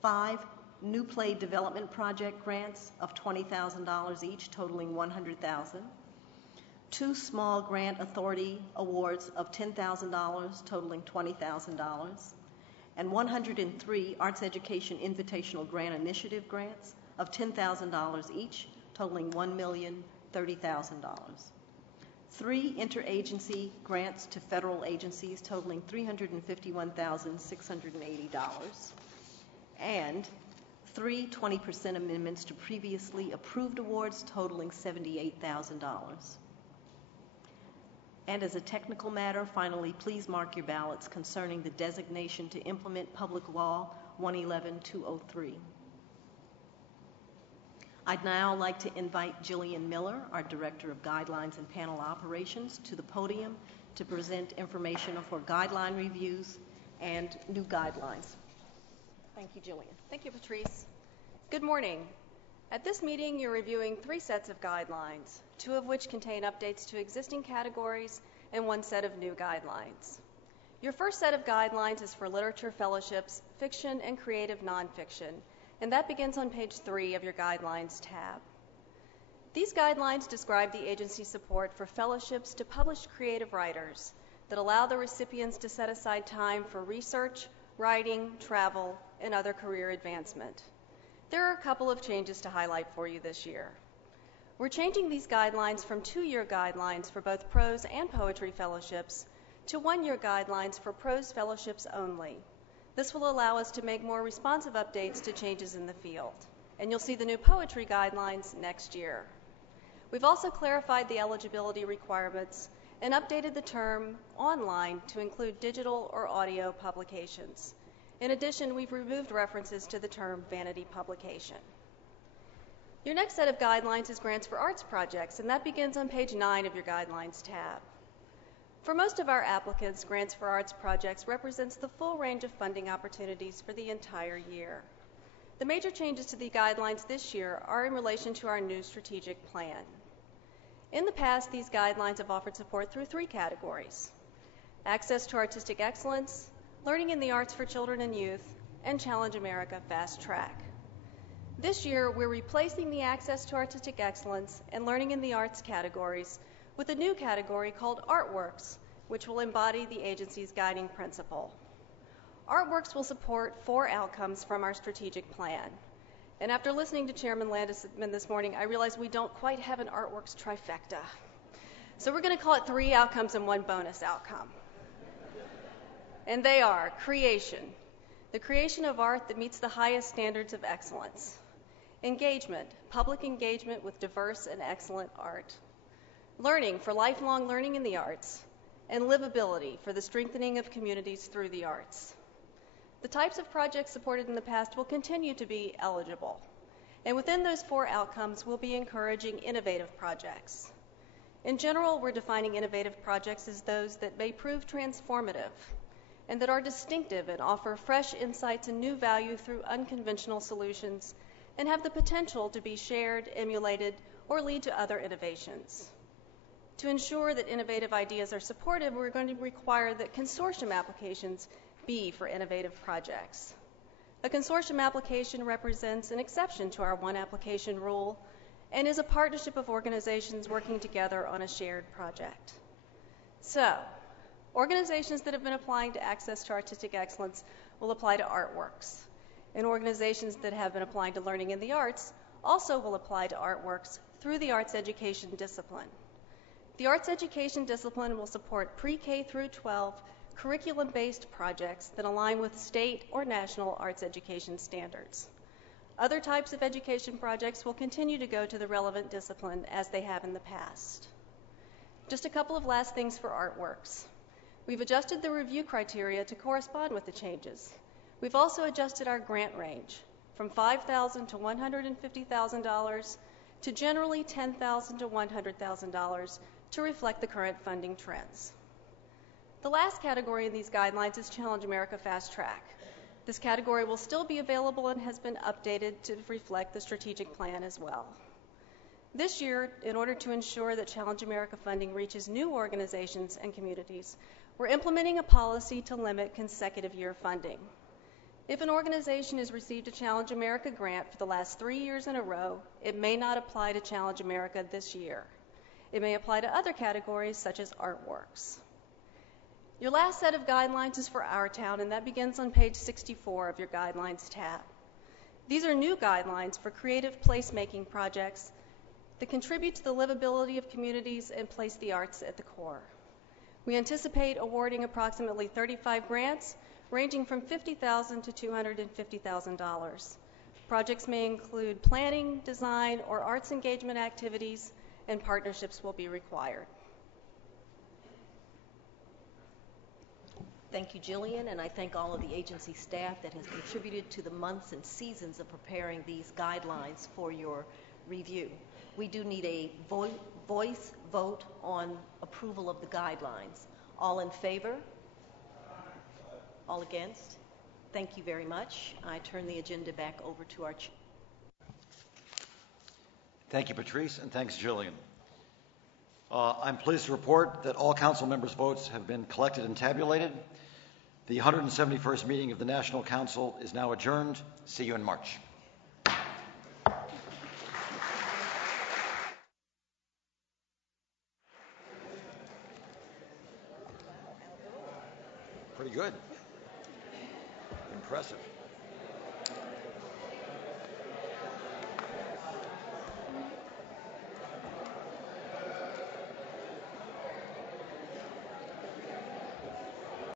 5 new play development project grants of $20,000 each, totaling $100,000. 2 small grant authority awards of $10,000, totaling $20,000. And 103 Arts Education Invitational Grant Initiative grants of $10,000 each, totaling $1,030,000. 3 interagency grants to federal agencies totaling $351,680. And 3 20% amendments to previously approved awards totaling $78,000. And as a technical matter, finally, please mark your ballots concerning the designation to implement Public Law 111-203. I'd now like to invite Jillian Miller, our Director of Guidelines and Panel Operations, to the podium to present information for guideline reviews and new guidelines. Thank you, Jillian. Thank you, Patrice. Good morning. At this meeting, you're reviewing 3 sets of guidelines, 2 of which contain updates to existing categories and 1 set of new guidelines. Your first set of guidelines is for literature fellowships, fiction, and creative nonfiction, and that begins on page 3 of your Guidelines tab. These guidelines describe the agency's support for fellowships to published creative writers that allow the recipients to set aside time for research, writing, travel, and other career advancement. There are a couple of changes to highlight for you this year. We're changing these guidelines from 2-year guidelines for both prose and poetry fellowships to 1-year guidelines for prose fellowships only. This will allow us to make more responsive updates to changes in the field. And you'll see the new poetry guidelines next year. We've also clarified the eligibility requirements and updated the term online to include digital or audio publications. In addition, we've removed references to the term vanity publication. Your next set of guidelines is grants for arts projects, and that begins on page 9 of your Guidelines tab. For most of our applicants, grants for arts projects represents the full range of funding opportunities for the entire year. The major changes to the guidelines this year are in relation to our new strategic plan. In the past, these guidelines have offered support through 3 categories: access to artistic excellence, learning in the arts for children and youth, and Challenge America Fast Track. This year, we're replacing the access to artistic excellence and learning in the arts categories with a new category called Artworks, which will embody the agency's guiding principle. Artworks will support 4 outcomes from our strategic plan. And after listening to Chairman Landesman this morning, I realized we don't quite have an Artworks trifecta. So we're going to call it 3 outcomes and 1 bonus outcome. And they are creation, the creation of art that meets the highest standards of excellence; engagement, public engagement with diverse and excellent art; learning for lifelong learning in the arts; and livability for the strengthening of communities through the arts. The types of projects supported in the past will continue to be eligible. And within those 4 outcomes, we'll be encouraging innovative projects. In general, we're defining innovative projects as those that may prove transformative and that are distinctive and offer fresh insights and new value through unconventional solutions and have the potential to be shared, emulated, or lead to other innovations. To ensure that innovative ideas are supported, we're going to require that consortium applications be for innovative projects. A consortium application represents an exception to our 1 application rule and is a partnership of organizations working together on a shared project. So, organizations that have been applying to access to artistic excellence will apply to Artworks, and organizations that have been applying to learning in the arts also will apply to Artworks through the arts education discipline. The arts education discipline will support pre-K through 12 curriculum-based projects that align with state or national arts education standards. Other types of education projects will continue to go to the relevant discipline as they have in the past. Just a couple of last things for Artworks. We've adjusted the review criteria to correspond with the changes. We've also adjusted our grant range from $5,000 to $150,000 to generally $10,000 to $100,000 to reflect the current funding trends. The last category in these guidelines is Challenge America Fast Track. This category will still be available and has been updated to reflect the strategic plan as well. This year, in order to ensure that Challenge America funding reaches new organizations and communities, We're implementing a policy to limit consecutive year funding. If an organization has received a Challenge America grant for the last 3 years in a row, it may not apply to Challenge America this year. It may apply to other categories such as artworks. Your last set of guidelines is for our town, and that begins on page 64 of your guidelines tab. These are new guidelines for creative placemaking projects that contribute to the livability of communities and place the arts at the core. We anticipate awarding approximately 35 grants, ranging from $50,000 to $250,000. Projects may include planning, design, or arts engagement activities, and partnerships will be required. Thank you, Jillian, and I thank all of the agency staff that has contributed to the months and seasons of preparing these guidelines for your review. We do need a voice vote on approval of the guidelines. All in favor? All against? Thank you very much. I turn the agenda back over to our chair. Thank you, Patrice, and thanks, Jillian. I'm pleased to report that all council members' votes have been collected and tabulated. The 171st meeting of the National Council is now adjourned. See you in March. Pretty good. Impressive.